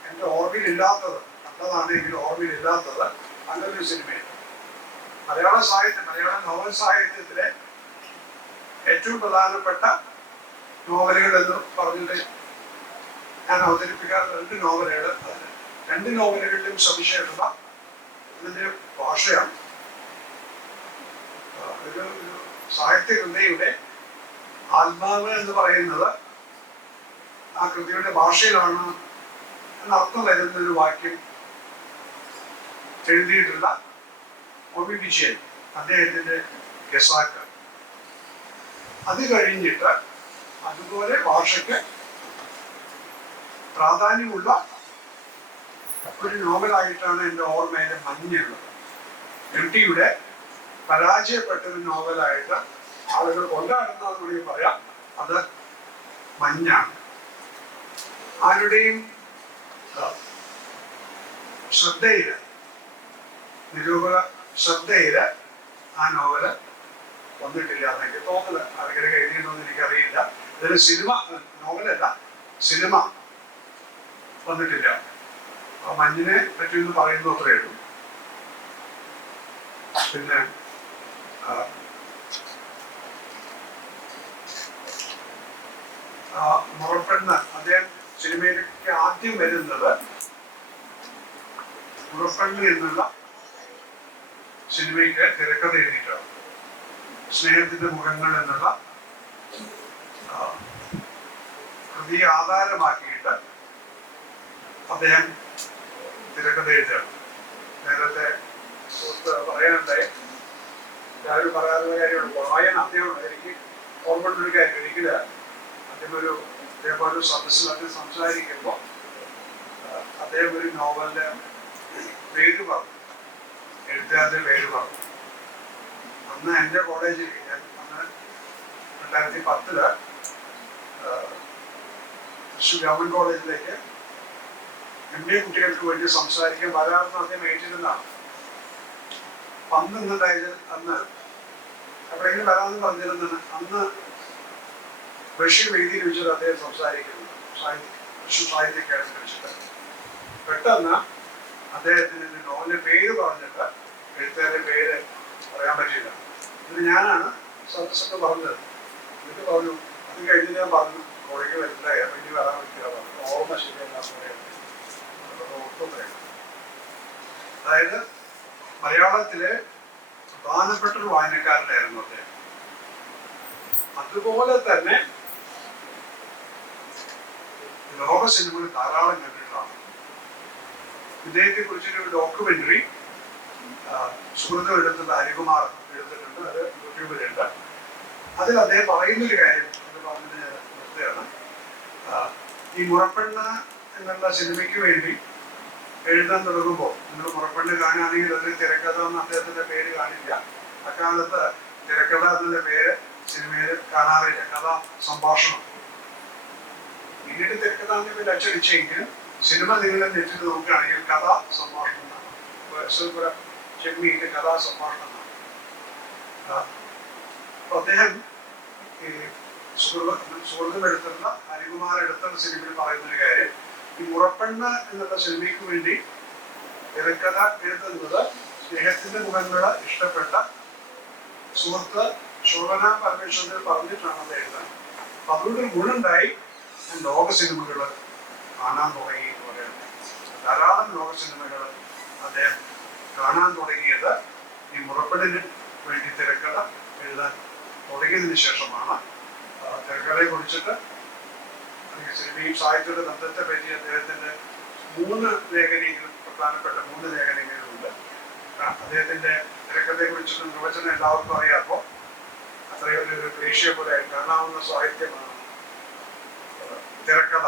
എൻ്റെ ഓർമ്മയിലില്ലാത്തത്, കണ്ടതാണെങ്കിൽ ഓർമ്മയിലില്ലാത്തത് അങ്ങനൊരു സിനിമയാണ്. മലയാള നോവൽ സാഹിത്യത്തിലെ ഏറ്റവും പ്രധാനപ്പെട്ട നോവലുകൾ എന്ന് പറഞ്ഞിട്ട് ഞാൻ അവതരിപ്പിക്കാറുള്ള 2 നോവലുകൾ. അതിന് 2 നോവലുകളിലും സവിശേഷത ഇതിന്റെ ഭാഷയാണ്. ഒരു സാഹിത്യ കൃതിയുടെ ആത്മാവ് എന്ന് പറയുന്നത് ആ കൃതിയുടെ ഭാഷയിലാണ് എന്നർത്ഥം വരുന്ന ഒരു വാക്യം എഴുതിയിട്ടുള്ള OV വിജയൻ, അദ്ദേഹത്തിന്റെ ഗസാക്ക്. അത് കഴിഞ്ഞിട്ട് അതുപോലെ ഭാഷയ്ക്ക് പ്രാധാന്യമുള്ള ഒരു നോവലായിട്ടാണ് എൻ്റെ ഓർമ്മയിലെ മഞ്ഞുള്ളത്. MTയുടെ പരാജയപ്പെട്ട ഒരു നോവലായിട്ട് ആളുകൾ കൊണ്ടാടുന്നതെന്ന് വേണമെങ്കിൽ പറയാം. അത് മഞ്ഞാണ്. ആരുടെയും ശ്രദ്ധയില്, നിരൂപക ശ്രദ്ധയില് ആ നോവല് വന്നിട്ടില്ല എന്ന് എനിക്ക് തോന്നുന്നത്. ആരെങ്കിലും എഴുതിയിട്ടുണ്ടോന്ന് എനിക്കറിയില്ല. ഇതൊരു സിനിമ, നോവലല്ല, സിനിമ വന്നിട്ടില്ല. മഞ്ഞിനെ പറ്റി പറയുന്നു അത്രയേ ഉള്ളൂ. പിന്നെ മുറപ്പെണ്ണ്, അദ്ദേഹം സിനിമയിലേക്ക് ആദ്യം വരുന്നത് മുറപ്പെണ്ണ് എന്നുള്ള സിനിമയ്ക്ക് തിരക്കഥ എഴുതിയിട്ടാണ്. സ്നേഹത്തിന്റെ മുഖങ്ങൾ എന്നുള്ള കൃതിയെ ആധാരമാക്കിയിട്ട് അദ്ദേഹം തിരക്കഥ എഴുതുകയാണ്. നേരത്തെ പറയാനുണ്ടായി, എല്ലാവരും പറയാറുള്ള കാര്യമാണ് വായന. അദ്ദേഹം എനിക്ക് ഓർമ്മയുള്ളൊരു കാര്യം, ഒരിക്കല് അദ്ദേഹം ഇതേപോലെ സദസ്സിൽ അദ്ദേഹം സംസാരിക്കുമ്പോൾ അദ്ദേഹം ഒരു നോവലിന്റെ പേര് പറഞ്ഞു, എഴുത്തുകാരുടെ പേര് പറഞ്ഞു. അന്ന് എൻ്റെ കോളേജിൽ, ഞാൻ അന്ന് 2010 തൃശ്ശൂർ ഗവൺമെന്റ് കോളേജിലേക്ക് MA കുട്ടികൾക്ക് വേണ്ടി സംസാരിക്കാൻ വരാമെന്ന് അദ്ദേഹം ഏറ്റിരുന്നതാണ്. അന്നുണ്ടായത് അന്ന് എവിടെയെങ്കിലും വരാമെന്ന് പറഞ്ഞിരുന്നത്. അന്ന് ബഷീർ വേദിയിൽ വെച്ചിട്ട് അദ്ദേഹം സംസാരിക്കുന്നത് തൃശ്ശൂർ സാഹിത്യ അക്കാദമിയിൽ വെച്ചിട്ട്. പെട്ടെന്ന് അദ്ദേഹത്തിന് നോവലിന്റെ പേര് പറഞ്ഞിട്ട് എഴുത്തുകാരുടെ പേര് പറയാൻ പറ്റില്ല. ഇത് ഞാനാണ് സദസ്സൊക്കെ പറഞ്ഞത്. എന്നിട്ട് പറഞ്ഞു, അത് കഴിഞ്ഞ് ഞാൻ പറഞ്ഞു കോളേജ് വരില്ല, ഇറങ്ങി വരാൻ പറ്റില്ല പറഞ്ഞു. ഓർമ്മ ശരിയല്ല. അതായത് മലയാളത്തിലെ പ്രധാനപ്പെട്ട ഒരു വായനക്കാരനായിരുന്നു അദ്ദേഹം. അതുപോലെ തന്നെ ലോക സിനിമകൾ ധാരാളം കണ്ടിട്ടാണ്. ഇദ്ദേഹത്തെ കുറിച്ചൊരു ഡോക്യുമെന്ററി സുഹൃത്തുക്കൾ എടുത്തിട്ട് ഹരികുമാർ എടുത്തിട്ടുണ്ട്. അത് യൂട്യൂബിലുണ്ട്. അതിൽ അദ്ദേഹം പറയുന്നൊരു കാര്യം അത് പറഞ്ഞിട്ട് ഞാൻ നിർത്തുകയാണ്. ഈ മുറപ്പെണ്ണ് എന്നുള്ള സിനിമയ്ക്ക് വേണ്ടി എഴുതാൻ തുടങ്ങുമ്പോൾ, നിങ്ങൾ മുറപ്പെണ്ണ് കാണുകയാണെങ്കിൽ അതിൽ തിരക്കഥ എന്ന് അദ്ദേഹത്തിന്റെ പേര് കാണില്ല. അക്കാലത്ത് തിരക്കഥ എന്നതിന്റെ പേര് സിനിമയിൽ കാണാറില്ല. കഥ സംഭാഷണം. പിന്നീട് തിരക്കഥ എന്ന പേര് അച്ചടിച്ചെങ്കിലും സിനിമ നിങ്ങൾ നെറ്റിൽ നോക്കുകയാണെങ്കിൽ കഥാ സംഭാഷണം എന്നാണ്. ചെമ്മീൻ്റെ കഥാ സംഭാഷണം എന്നാണ്. അപ്പൊ അദ്ദേഹം ഈ സുഹൃത്തുമെടുത്തുള്ള ഹരികുമാർ എടുത്തുള്ള സിനിമയിൽ പറയുന്നൊരു കാര്യം, ഈ മുറപ്പെണ്ണ് എന്നുള്ള സിനിമയ്ക്ക് വേണ്ടി തിരക്കഥ എഴുതുന്നത് സ്നേഹത്തിന്റെ മുഖങ്ങള് ഇഷ്ടപ്പെട്ട സുഹൃത്ത് ശോഭന പരമേശ്വരൻ പറഞ്ഞിട്ടാണ് അത് എഴുതാൻ. അപ്പൊ അതുകൊണ്ടൊരു ഗുണമുണ്ടായി. ഞാൻ ലോക സിനിമകൾ കാണാൻ തുടങ്ങി എന്ന് പറയുന്നത്. ധാരാളം ലോക സിനിമകൾ അദ്ദേഹം കാണാൻ തുടങ്ങിയത് ഈ മുറപ്പെണ്ണിന് വേണ്ടി തിരക്കഥ എഴുതാൻ തുടങ്ങിയതിന് ശേഷമാണ്. തിരക്കഥയെ കുറിച്ചിട്ട് സിനിമയും സാഹിത്യയുടെ ബന്ധത്തെ പറ്റി അദ്ദേഹത്തിന്റെ 3 ലേഖനങ്ങളും പ്രധാനപ്പെട്ട 3 ലേഖനങ്ങളുണ്ട്. അദ്ദേഹത്തിന്റെ തിരക്കഥയെ കുറിച്ചുള്ള നിർവചനം എല്ലാവർക്കും അറിയാമോ? അത്രയും ഒരു ക്ലീഷേ പോലെ കാണാവുന്ന സാഹിത്യമാണ് തിരക്കഥ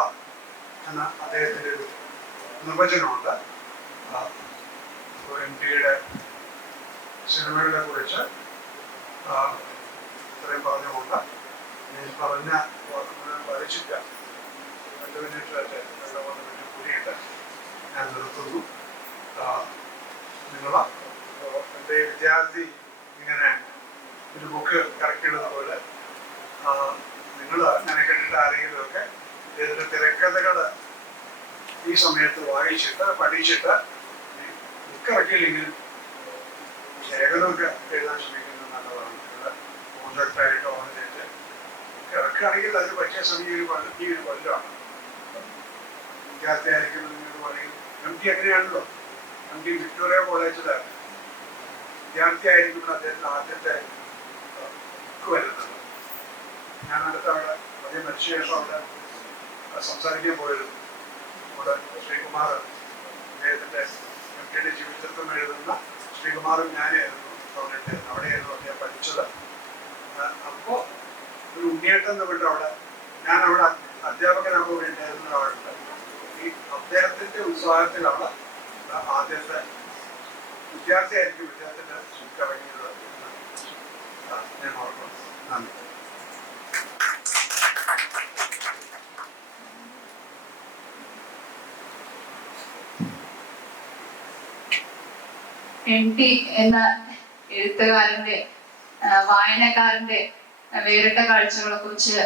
എന്ന അദ്ദേഹത്തിന്റെ ഒരു നിർവചനമുണ്ട്. MTയുടെ സിനിമകളെ കുറിച്ച് ഇത്രയും പറഞ്ഞുകൊണ്ട് പറഞ്ഞ വരച്ചില്ല 2 മിനിറ്റ് കൂടിയിട്ട് ഞാൻ നിർത്തുന്നു. നിങ്ങൾ എൻ്റെ വിദ്യാർത്ഥി ഇങ്ങനെ ഒരു ബുക്ക് ഇറക്കിയിടുന്ന പോലെ നിങ്ങൾ അങ്ങനെ കണ്ടിട്ട് ആരെങ്കിലുമൊക്കെ ഇതിൻ്റെ തിരക്കഥകൾ ഈ സമയത്ത് വായിച്ചിട്ട് പഠിച്ചിട്ട് ബുക്ക് ഇറക്കിയില്ലെങ്കിൽ ലേഖനമൊക്കെ എഴുതാൻ ശ്രമിക്കുന്നത് നല്ലതാണ്. നിങ്ങൾ പ്രോജക്റ്റായിട്ടോ അങ്ങനെ ഇറക്കുകയാണെങ്കിൽ അതിന് പറ്റിയ സമയം ഈ ഒരു കൊല്ലമാണ്. വിദ്യാർത്ഥി ആയിരിക്കും നിങ്ങൾ പറയും. MT അങ്ങനെയാണല്ലോ. MT വിക്ടോറിയ കോളേജില് വിദ്യാർത്ഥി ആയിരിക്കുമ്പോൾ അദ്ദേഹത്തിന് ആദ്യത്തെ ബുക്ക് വരുന്നത്. ഞാൻ അടുത്ത അവിടെ അതേ മരിച്ച ശേഷം അവിടെ സംസാരിക്കാൻ പോയിരുന്നു. അവിടെ ശ്രീകുമാർ അദ്ദേഹത്തിന്റെ MTയുടെ ജീവിതത്വം എഴുതുന്ന ശ്രീകുമാറും ഞാനായിരുന്നു അവിടെയായിരുന്നു അദ്ദേഹം പഠിച്ചത്. അപ്പോൾ ഒരു ഉണ്ണിയേട്ടൻ എന്ന് വിട്ട് അവിടെ ഞാൻ അവിടെ അധ്യാപകനാകുമ്പോൾ വേണ്ടിയായിരുന്ന ഒരാളുണ്ട്. ഈ അദ്ദേഹത്തിന്റെ ഉത്സാഹത്തിലാണ് ആദ്യത്തെ വിദ്യാർത്ഥിയായിരിക്കും വിദ്യാർത്ഥിയുടെ ഇറങ്ങിയത് ഞാൻ ഓർക്കുന്നു. നന്ദി. MT എന്ന എഴുത്തുകാരന്റെ വായനക്കാരന്റെ വേറിട്ട കാഴ്ചകളെ കുറിച്ച്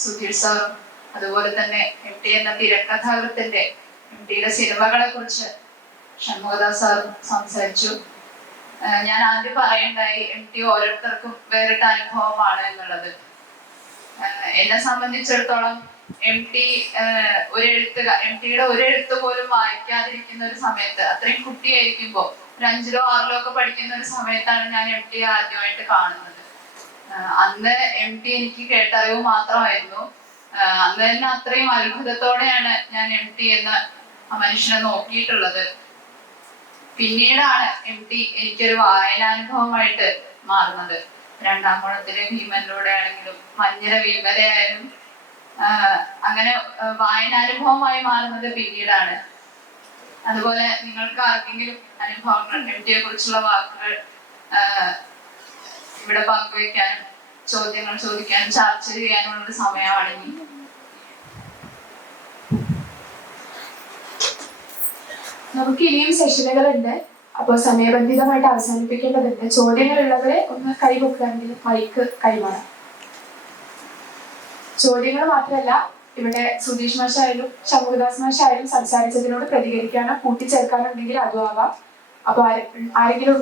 സുധീർ സാറും അതുപോലെ തന്നെ MT എന്ന തിരക്കഥാകൃത്തിന്റെ MTയുടെ സിനിമകളെ കുറിച്ച് ഷൺമുഖദാസ് സാറും സംസാരിച്ചു. ഞാൻ ആദ്യം പറയണ്ടായി MT ഓരോരുത്തർക്കും വേറിട്ട അനുഭവമാണ് എന്നുള്ളത്. എന്നെ സംബന്ധിച്ചിടത്തോളം MTയുടെ ഒരു എഴുത്ത് പോലും വായിക്കാതിരിക്കുന്ന ഒരു സമയത്ത്, അത്രയും കുട്ടിയായിരിക്കുമ്പോ ഒരു 5ലോ 6ലോ ഒക്കെ പഠിക്കുന്ന ഒരു സമയത്താണ് ഞാൻ MT ആദ്യമായിട്ട് കാണുന്നത്. അന്ന് MT എനിക്ക് കേട്ടറിവ് മാത്രമായിരുന്നു. അന്ന് തന്നെ അത്രയും അത്ഭുതത്തോടെയാണ് ഞാൻ MT എന്ന മനുഷ്യനെ നോക്കിയിട്ടുള്ളത്. പിന്നീടാണ് MT എനിക്കൊരു വായനാനുഭവമായിട്ട് മാറുന്നത്. 2-ാം ഗുണത്തിലെ ഭീമനിലൂടെ ആണെങ്കിലും മഞ്ഞില വിമലയായാലും അങ്ങനെ വായനാനുഭവമായി മാറുന്നത് പിന്നീടാണ്. അതുപോലെ നിങ്ങൾക്ക് ആർക്കെങ്കിലും അനുഭവങ്ങൾ MTയെ കുറിച്ചുള്ള വാക്കുകൾ ഇവിടെ പങ്കുവയ്ക്കാനും ചോദ്യങ്ങൾ ചോദിക്കാനും ചർച്ച ചെയ്യാനുമുള്ള ഒരു സമയമാണെങ്കിൽ നമുക്ക് ഇനിയും സെഷനുകളുണ്ട്. അപ്പോൾ സമയബന്ധിതമായിട്ട് അവസാനിപ്പിക്കേണ്ടതുണ്ട്. ചോദ്യങ്ങളുള്ളവരെ ഒന്ന് കൈവക്കുകയാണെങ്കിൽ മൈക്ക് കൈമാറാം. ചോദ്യങ്ങൾ മാത്രമല്ല, ഇവിടെ സുധീഷ് മാഷായാലും ഷൺമുഖദാസ് മാഷായാലും സംസാരിച്ചതിനോട് പ്രതികരിക്കാനോ കൂട്ടിച്ചേർക്കാനോ ഉണ്ടെങ്കിൽ അതും ആവാം. അപ്പൊ ആരെങ്കിലും